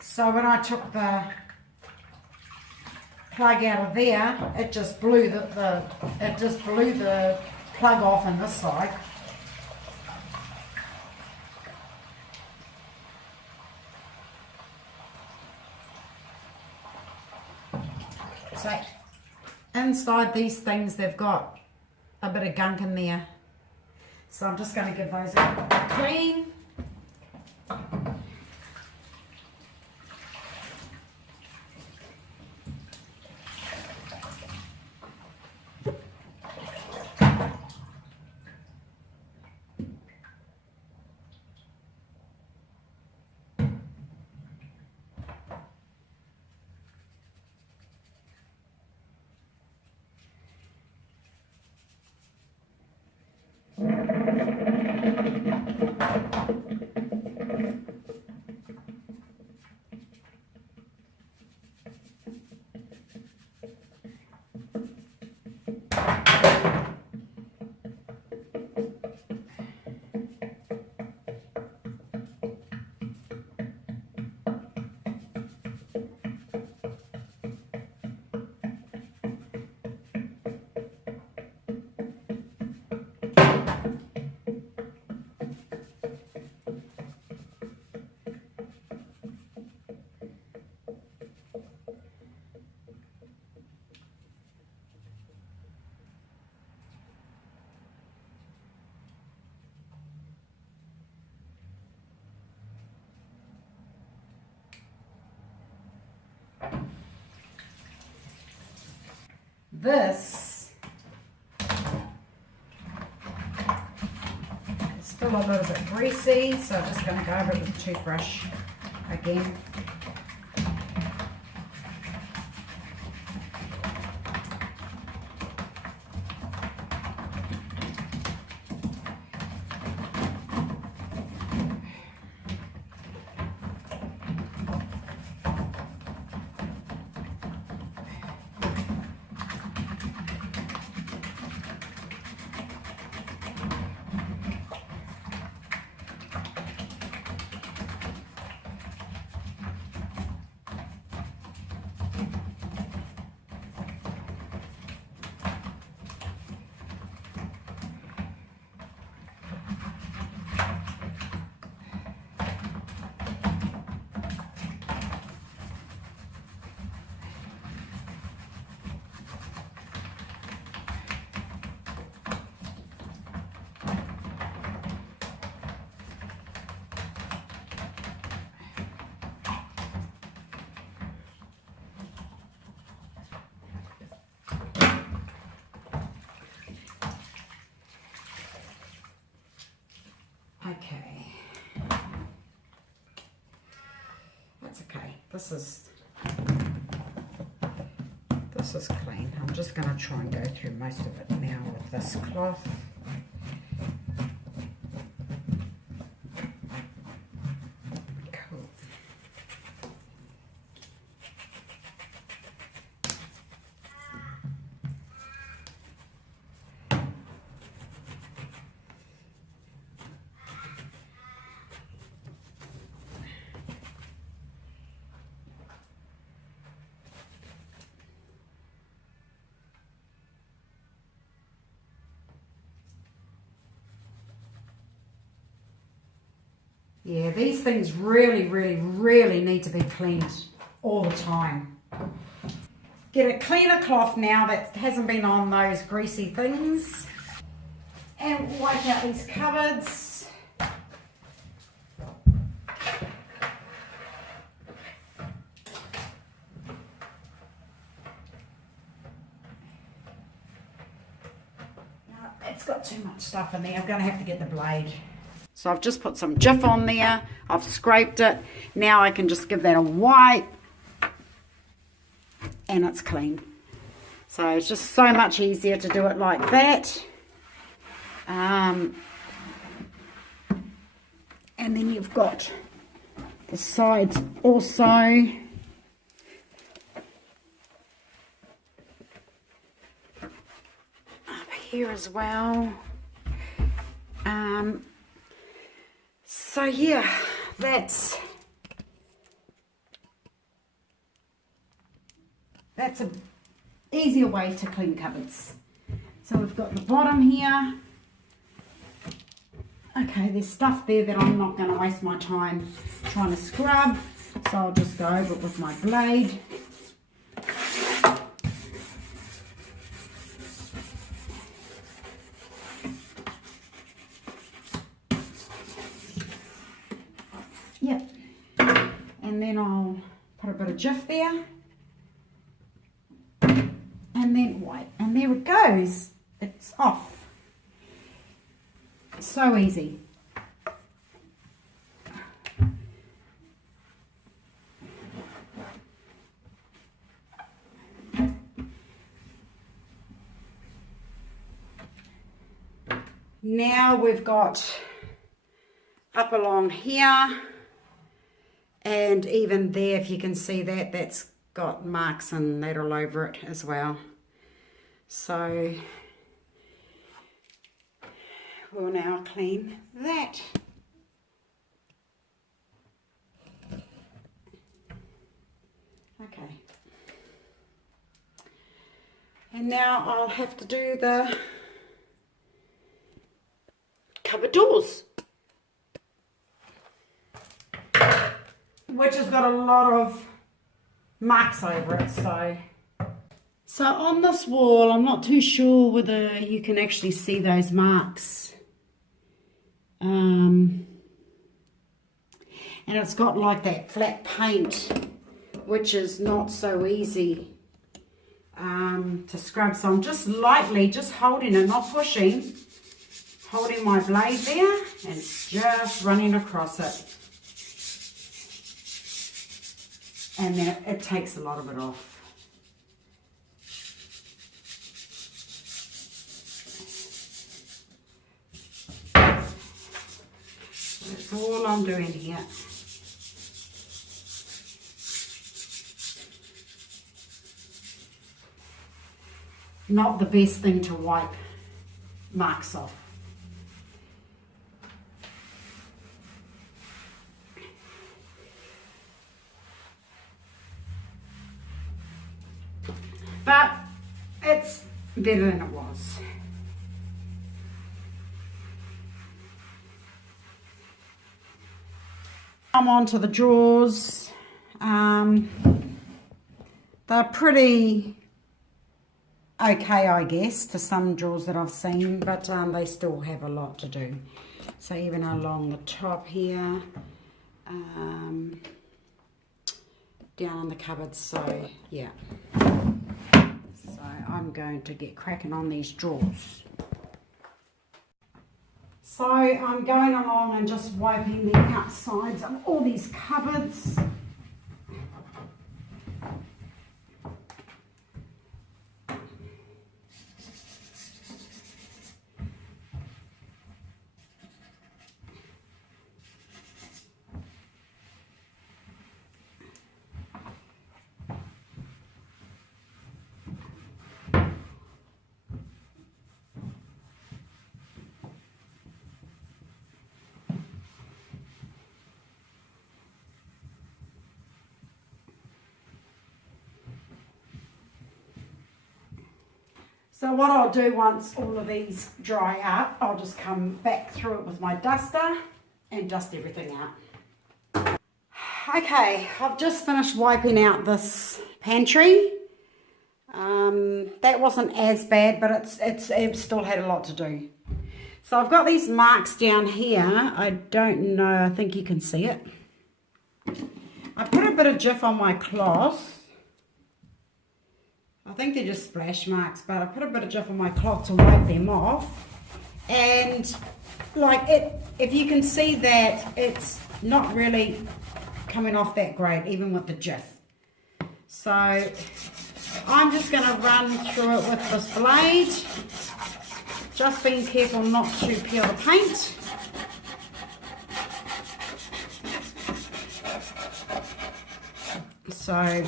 So when I took the plug out of there, it just blew the plug off on this side. So inside these things, they've got a bit of gunk in there. So I'm just going to give those a clean. this is still a little bit greasy, so I'm just going to go over it with a toothbrush again. Okay, that's okay. This is clean. I'm just going to try and go through most of it now with this cloth. Cool. Yeah, these things really, really, really need to be cleaned all the time. Get a cleaner cloth now that hasn't been on those greasy things. And wipe out these cupboards. It's got too much stuff in there. I'm going to have to get the blade. So I've just put some Jif on there. I've scraped it. Now I can just give that a wipe. And it's clean. So it's just so much easier to do it like that. And then you've got the sides also. Up here as well. So yeah, that's an easier way to clean cupboards. So we've got the bottom here. Okay, there's stuff there that I'm not going to waste my time trying to scrub, so I'll just go over it with my blade. Yep, and then I'll put a bit of Jif there. And then wipe, and there it goes. It's off. So easy. Now we've got up along here, and even there, if you can see that, that's got marks and that all over it as well. So we'll now clean that. Okay. And now I'll have to do the cupboard doors, which has got a lot of marks over it. So on this wall, I'm not too sure whether you can actually see those marks. And it's got like that flat paint, which is not so easy to scrub. So I'm just lightly, just holding it, not pushing, holding my blade there and just running across it. And then it takes a lot of it off. That's all I'm doing here. Not the best thing to wipe marks off. But it's better than it was. I'm on to the drawers. They're pretty okay, I guess, to some drawers that I've seen, but they still have a lot to do. So even along the top here, down on the cupboards, so yeah. So I'm going to get cracking on these drawers. So I'm going along and just wiping the outsides of all these cupboards. So what I'll do once all of these dry up, I'll just come back through it with my duster and dust everything out. Okay, I've just finished wiping out this pantry. That wasn't as bad, but it still had a lot to do. So I've got these marks down here. I don't know, I think you can see it. I put a bit of Jif on my cloth. I think they're just splash marks, but I put a bit of Jif on my cloth to wipe them off. And like if you can see that it's not really coming off that great, even with the Jif. So I'm just going to run through it with this blade. Just being careful not to peel the paint. So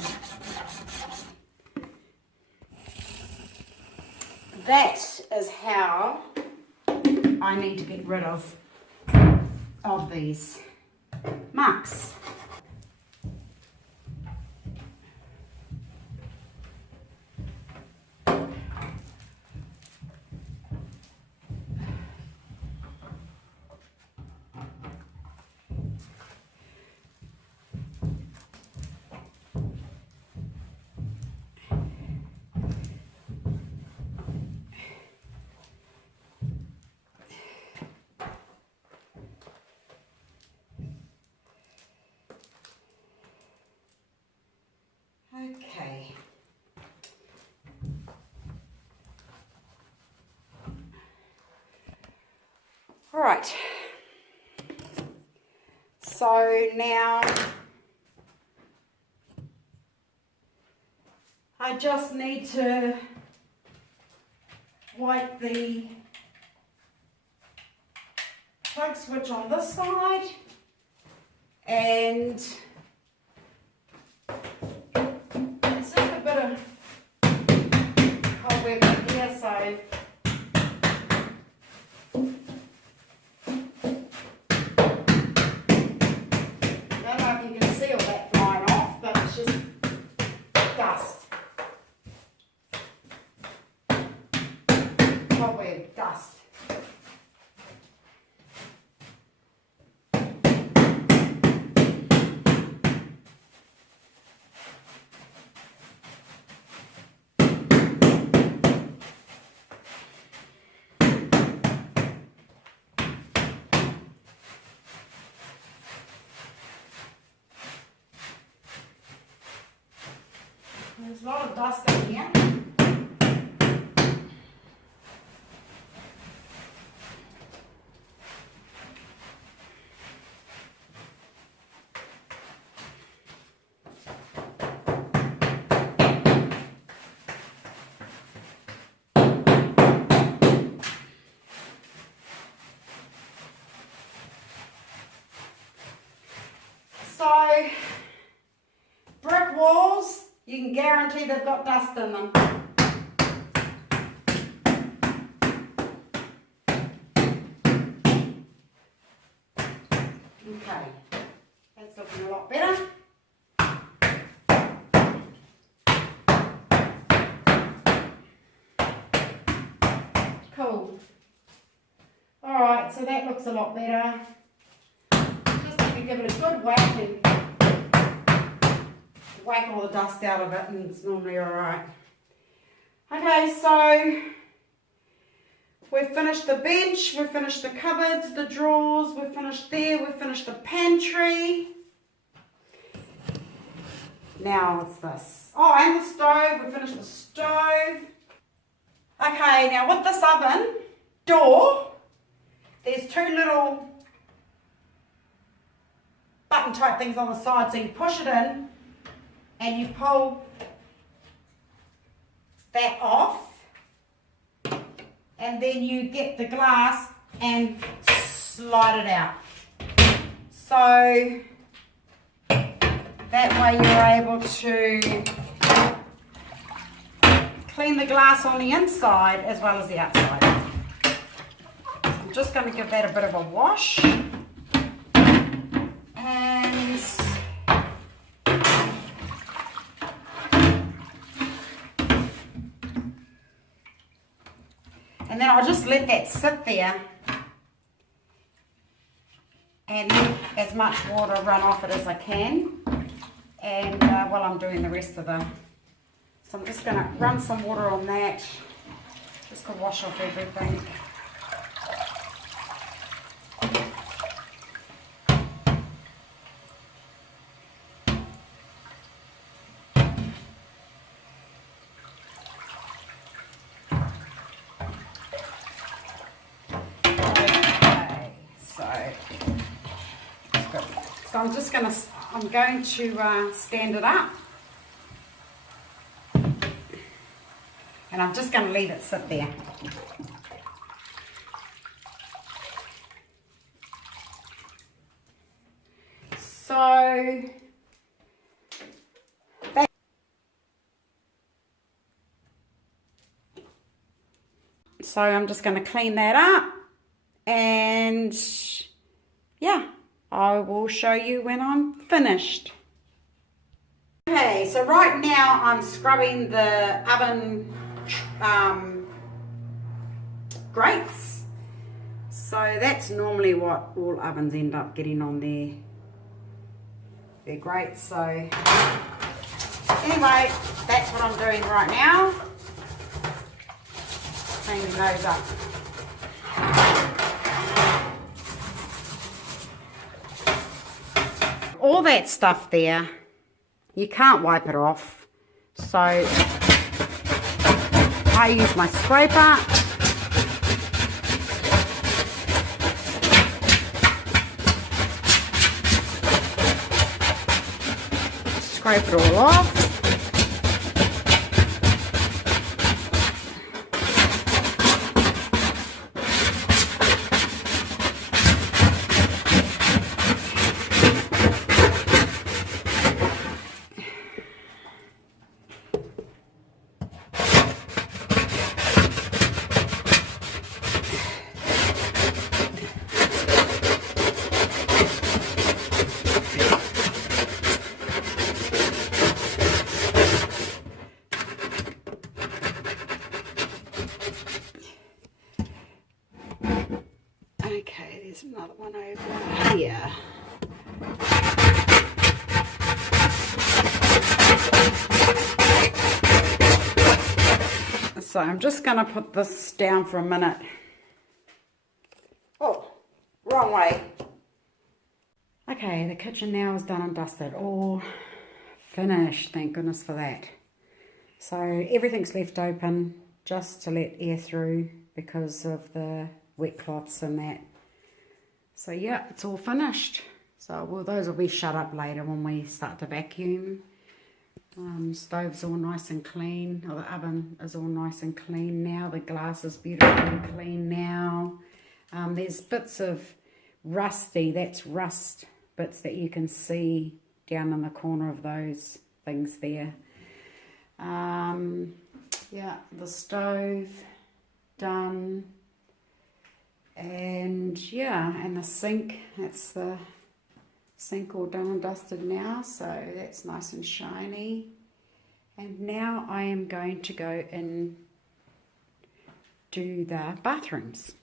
that is how I need to get rid of these marks. Okay. All right. So now I just need to wipe the plug switch on this side and here, so I don't know if you can see all that flying off, but it's just dust. Cobweb dust. There's a lot of dust in here. you can guarantee they've got dust in them. Okay, that's looking a lot better. Cool. Alright, so that looks a lot better. Just going to give it a good whack and whack all the dust out of it, and it's normally alright. Okay, so we've finished the bench, we've finished the cupboards, the drawers, we've finished there, we've finished the pantry. Now what's this? Oh, and the stove, we finished the stove. Okay, now with this oven door, there's two little button type things on the side, so you push it in and you pull that off, and then you get the glass and slide it out. So that way you're able to clean the glass on the inside as well as the outside. I'm just going to give that a bit of a wash. And then I'll just let that sit there and let as much water run off it as I can, and while I'm doing the rest of the, so I'm just going to run some water on that just to wash off everything. So I'm going to stand it up, and I'm just going to leave it sit there. So I'm just going to clean that up, and yeah, I will show you when I'm finished. Okay, so right now I'm scrubbing the oven grates. So that's normally what all ovens end up getting on their grates. So anyway, that's what I'm doing right now. Cleaning those up. All that stuff there, you can't wipe it off, so I use my scraper. Scrape it all off. Okay, there's another one over here. So I'm just going to put this down for a minute. Oh, wrong way. Okay, the kitchen now is done and dusted. All finished, thank goodness for that. So everything's left open just to let air through because of the wet cloths and that. So yeah, it's all finished. So well, those will be shut up later when we start to vacuum. Stove's all nice and clean, or the oven is all nice and clean now. The glass is beautiful and clean now. There's bits of rusty, that's rust bits that you can see down in the corner of those things there. Yeah, the stove done, and yeah, and the sink, that's the sink all done and dusted now, so that's nice and shiny. And now I am going to go and do the bathrooms.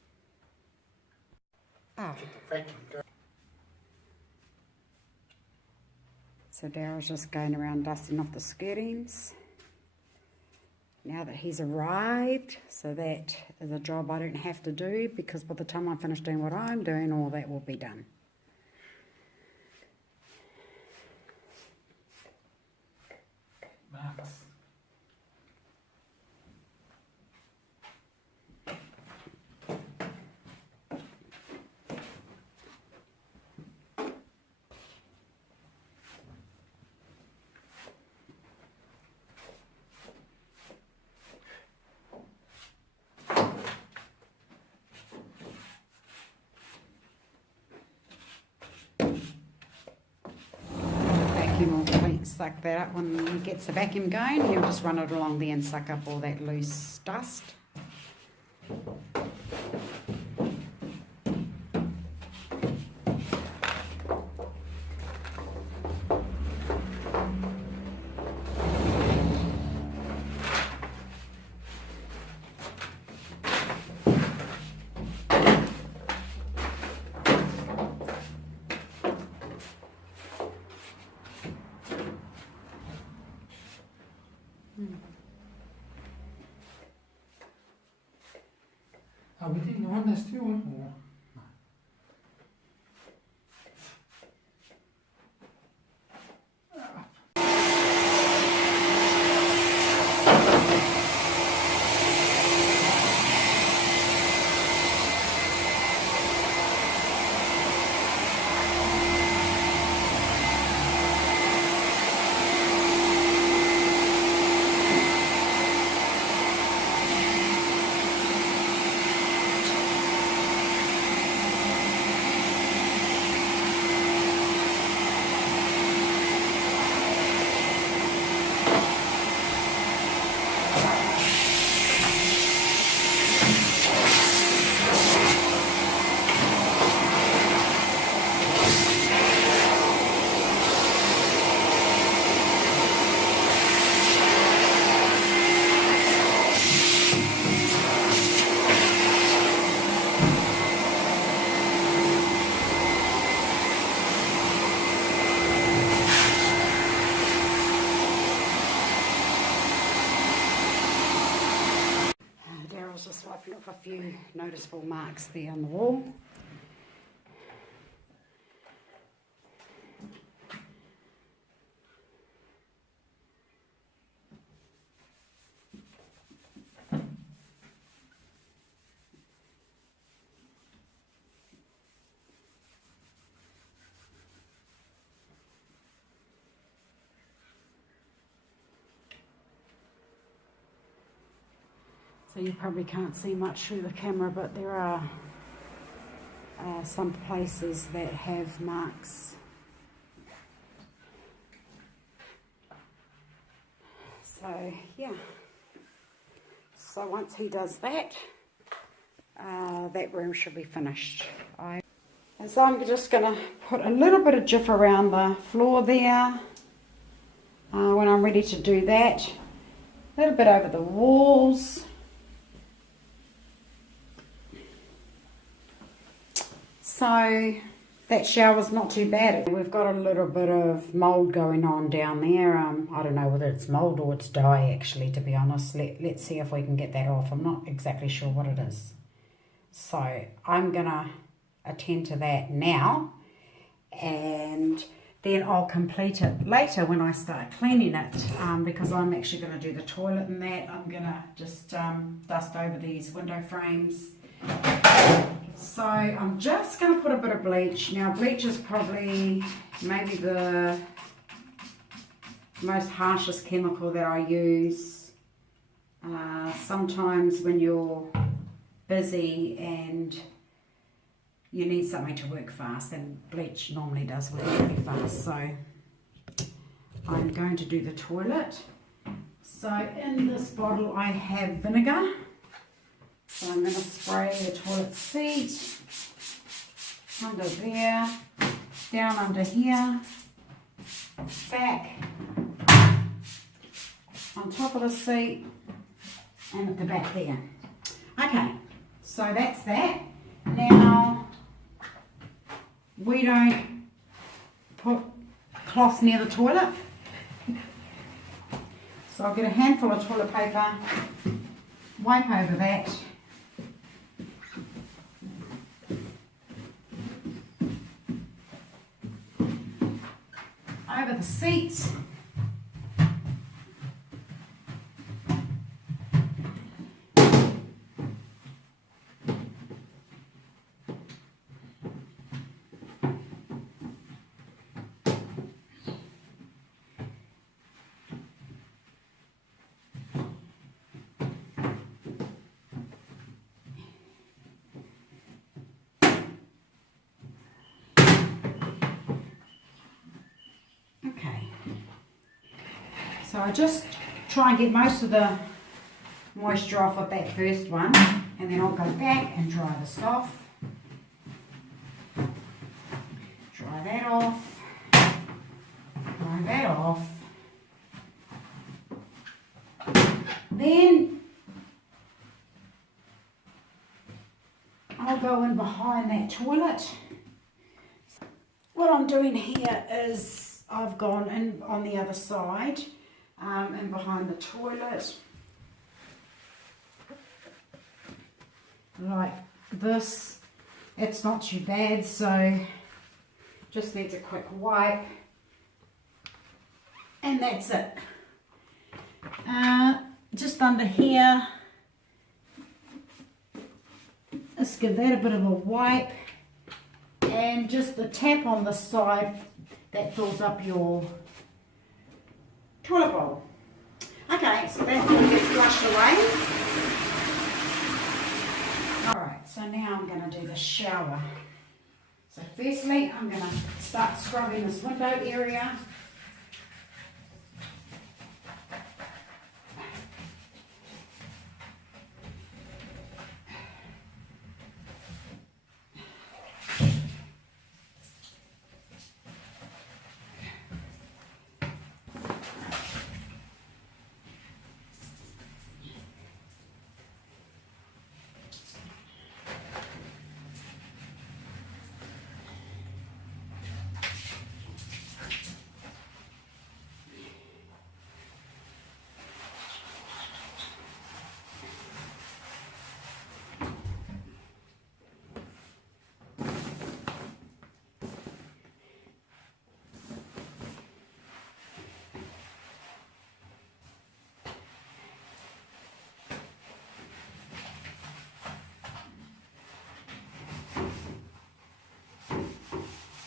So Daryl's just going around dusting off the skirtings now that he's arrived, so that is a job I don't have to do, because by the time I finish doing what I'm doing, all that will be done. Max. Vacuum will suck that up when he gets the vacuum going. He'll just run it along there and suck up all that loose dust. Har vi det nogen, der styrer over? Just wiping off a few noticeable marks there on the wall. So you probably can't see much through the camera, but there are some places that have marks. So yeah, so once he does that, that room should be finished. And so I'm just going to put a little bit of Jif around the floor there when I'm ready to do that. A little bit over the walls. So that shower's not too bad. We've got a little bit of mould going on down there. I don't know whether it's mould or it's dye actually, to be honest. Let's see if we can get that off. I'm not exactly sure what it is. So I'm going to attend to that now, and then I'll complete it later when I start cleaning it, because I'm actually going to do the toilet and that. I'm going to just dust over these window frames. So I'm just going to put a bit of bleach. Now bleach is probably maybe the most harshest chemical that I use. Sometimes when you're busy and you need something to work fast, and bleach normally does work really fast. So I'm going to do the toilet. So in this bottle I have vinegar. So I'm going to spray the toilet seat under there, down under here, back, on top of the seat, and at the back there. Okay, so that's that. Now, we don't put cloths near the toilet. So I'll get a handful of toilet paper, wipe over that. Over the seats. Okay, so I just try and get most of the moisture off of that first one, and then I'll go back and dry this off. Dry that off. Dry that off. Then I'll go in behind that toilet. What I'm doing here is I've gone in on the other side and behind the toilet like this. It's not too bad, so just needs a quick wipe and that's it. Just under here, let's give that a bit of a wipe. And just the tap on the side that fills up your toilet bowl. Okay, so that all gets flushed away. Alright, so now I'm going to do the shower. So firstly, I'm going to start scrubbing this window area.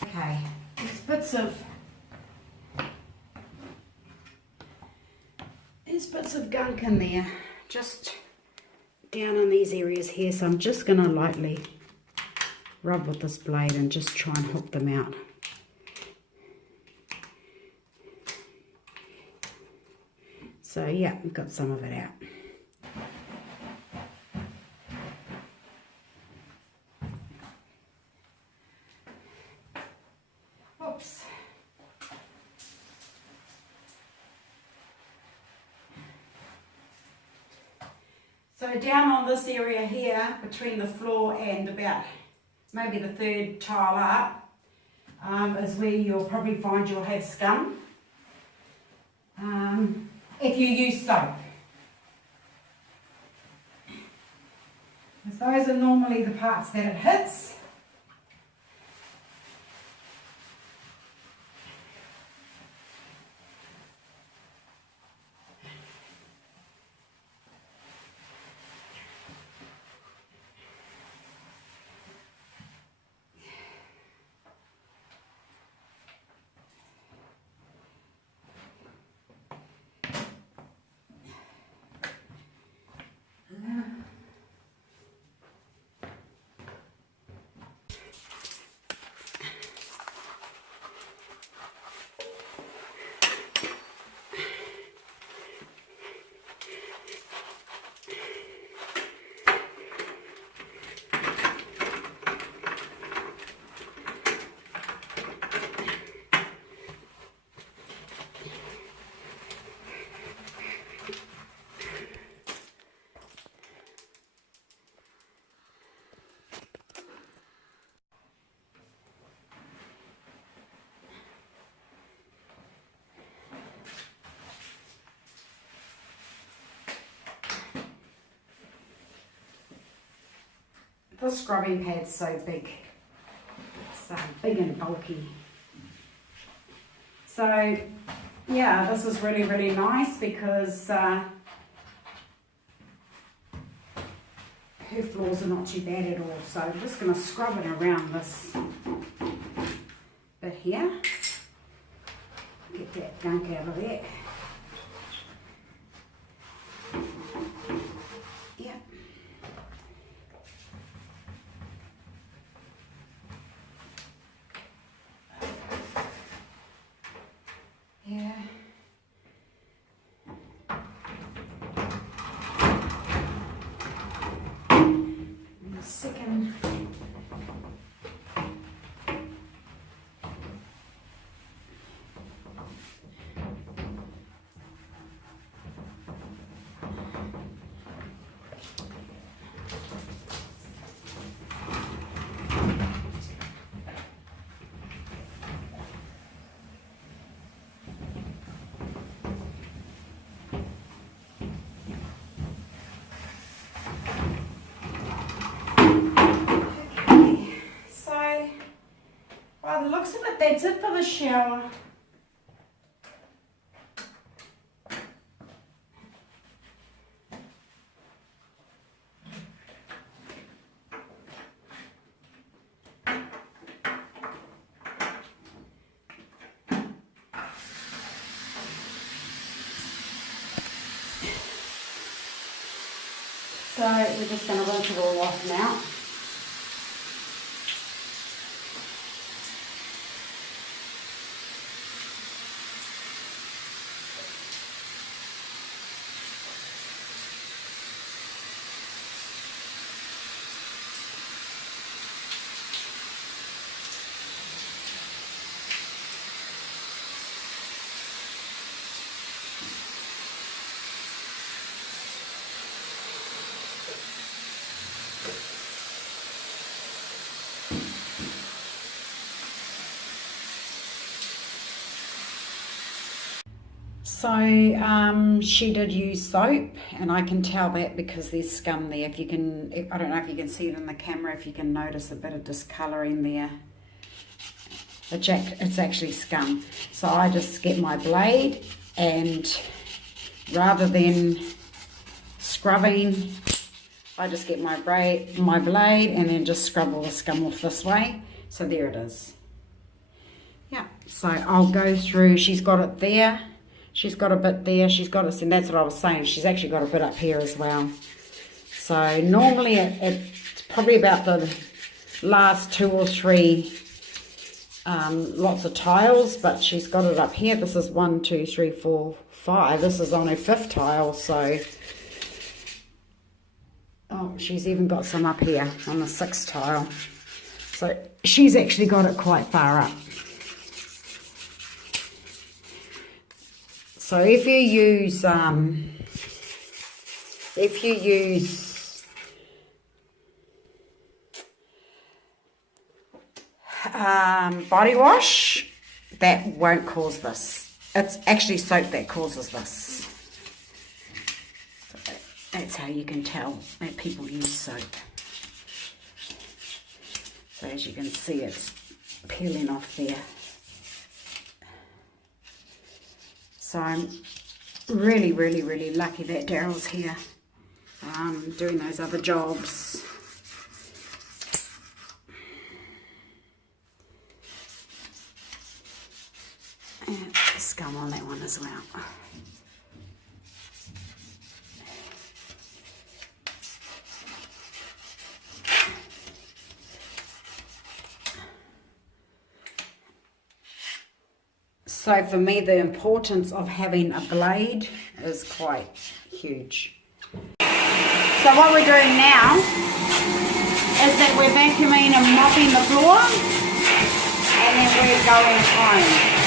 Okay, there's bits of gunk in there, just down in these areas here, so I'm just going to lightly rub with this blade and just try and hook them out. So yeah, I've got some of it out. Oops. So down on this area here, between the floor and about maybe the third tile up, is where you'll probably find you'll have scum. If you use soap. Because those are normally the parts that it hits. the scrubbing pad's so big. It's big and bulky. So yeah, this is really, really nice because her floors are not too bad at all. So I'm just going to scrub it around this bit here. Get that gunk out of there. Yeah. Yeah. And the second. By the looks of it, that's it for the shower. So we're just going to rinse it all off now. So she did use soap, and I can tell that because there's scum there. If you can, I don't know if you can see it in the camera, if you can notice a bit of discolouring there. It's actually scum. So I just get my blade, and rather than scrubbing, I just get my blade and then just scrub all the scum off this way. So there it is. Yeah, so I'll go through, she's got it there. She's got a bit there, she's got it, and that's what I was saying, she's actually got a bit up here as well. So normally it's probably about the last 2 or 3 lots of tiles, but she's got it up here. This is 1, 2, 3, 4, 5. This is on her 5th tile, so she's even got some up here on the 6th tile. So she's actually got it quite far up. So if you use body wash, that won't cause this. It's actually soap that causes this. So that's how you can tell that people use soap. So as you can see, it's peeling off there. So I'm really, really, really lucky that Daryl's here doing those other jobs. And scum on that one as well. So for me, the importance of having a blade is quite huge. So what we're doing now is that we're vacuuming and mopping the floor, and then we're going home.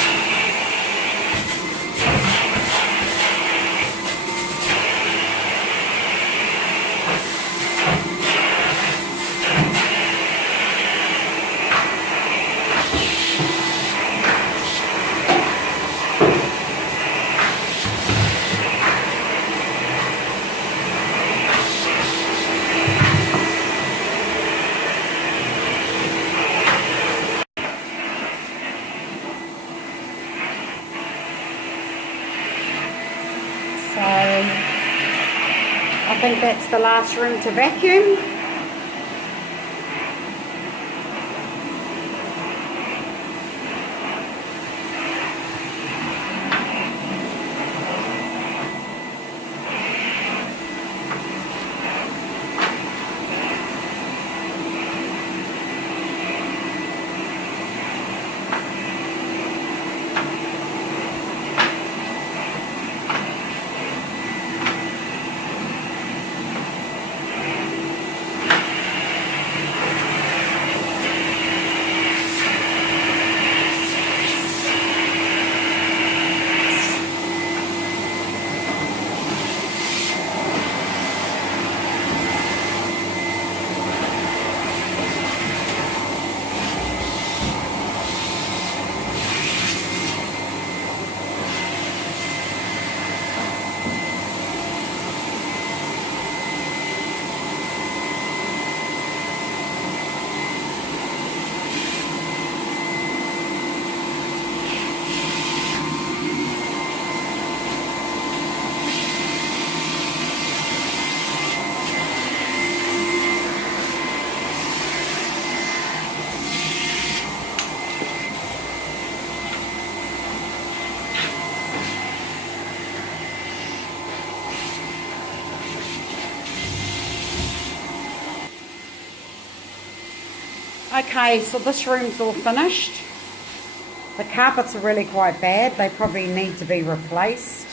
think that's the last room to vacuum. Okay, so this room's all finished. The carpets are really quite bad. They probably need to be replaced.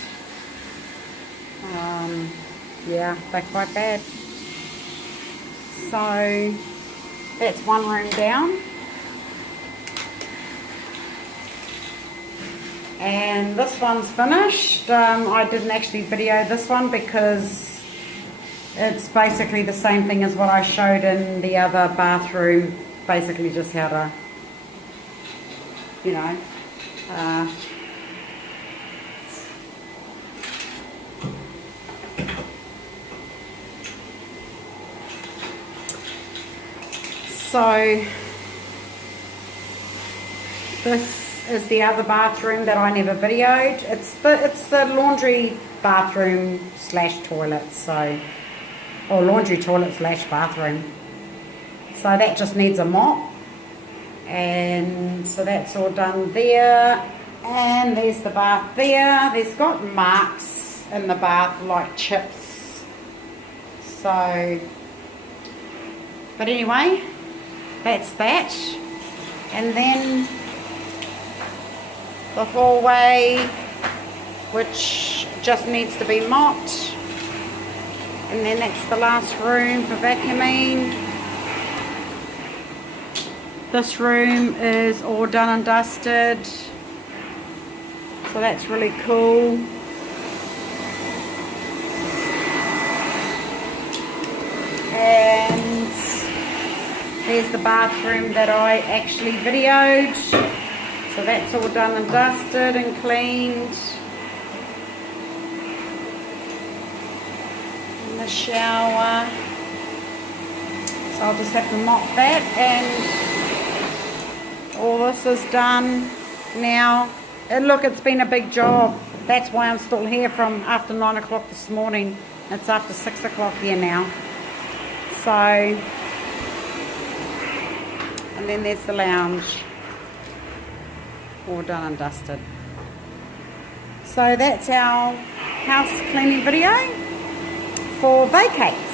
Yeah, they're quite bad. So that's one room down. And this one's finished. I didn't actually video this one because it's basically the same thing as what I showed in the other bathroom. Basically just how to, you know, so this is the other bathroom that I never videoed. It's the laundry bathroom slash toilet, so, or laundry toilet slash bathroom. So that just needs a mop, and so that's all done there. And there's the bath there. There's got marks in the bath like chips. So, but anyway, that's that. And then the hallway, which just needs to be mopped. And then that's the last room for vacuuming. This room is all done and dusted, so that's really cool. And there's the bathroom that I actually videoed, so that's all done and dusted and cleaned. And the shower, so I'll just have to mop that, and all this is done now. And look, it's been a big job. That's why I'm still here from after 9 o'clock this morning. It's after 6 o'clock here now. So, and then there's the lounge, all done and dusted. So that's our house cleaning video for Vacate.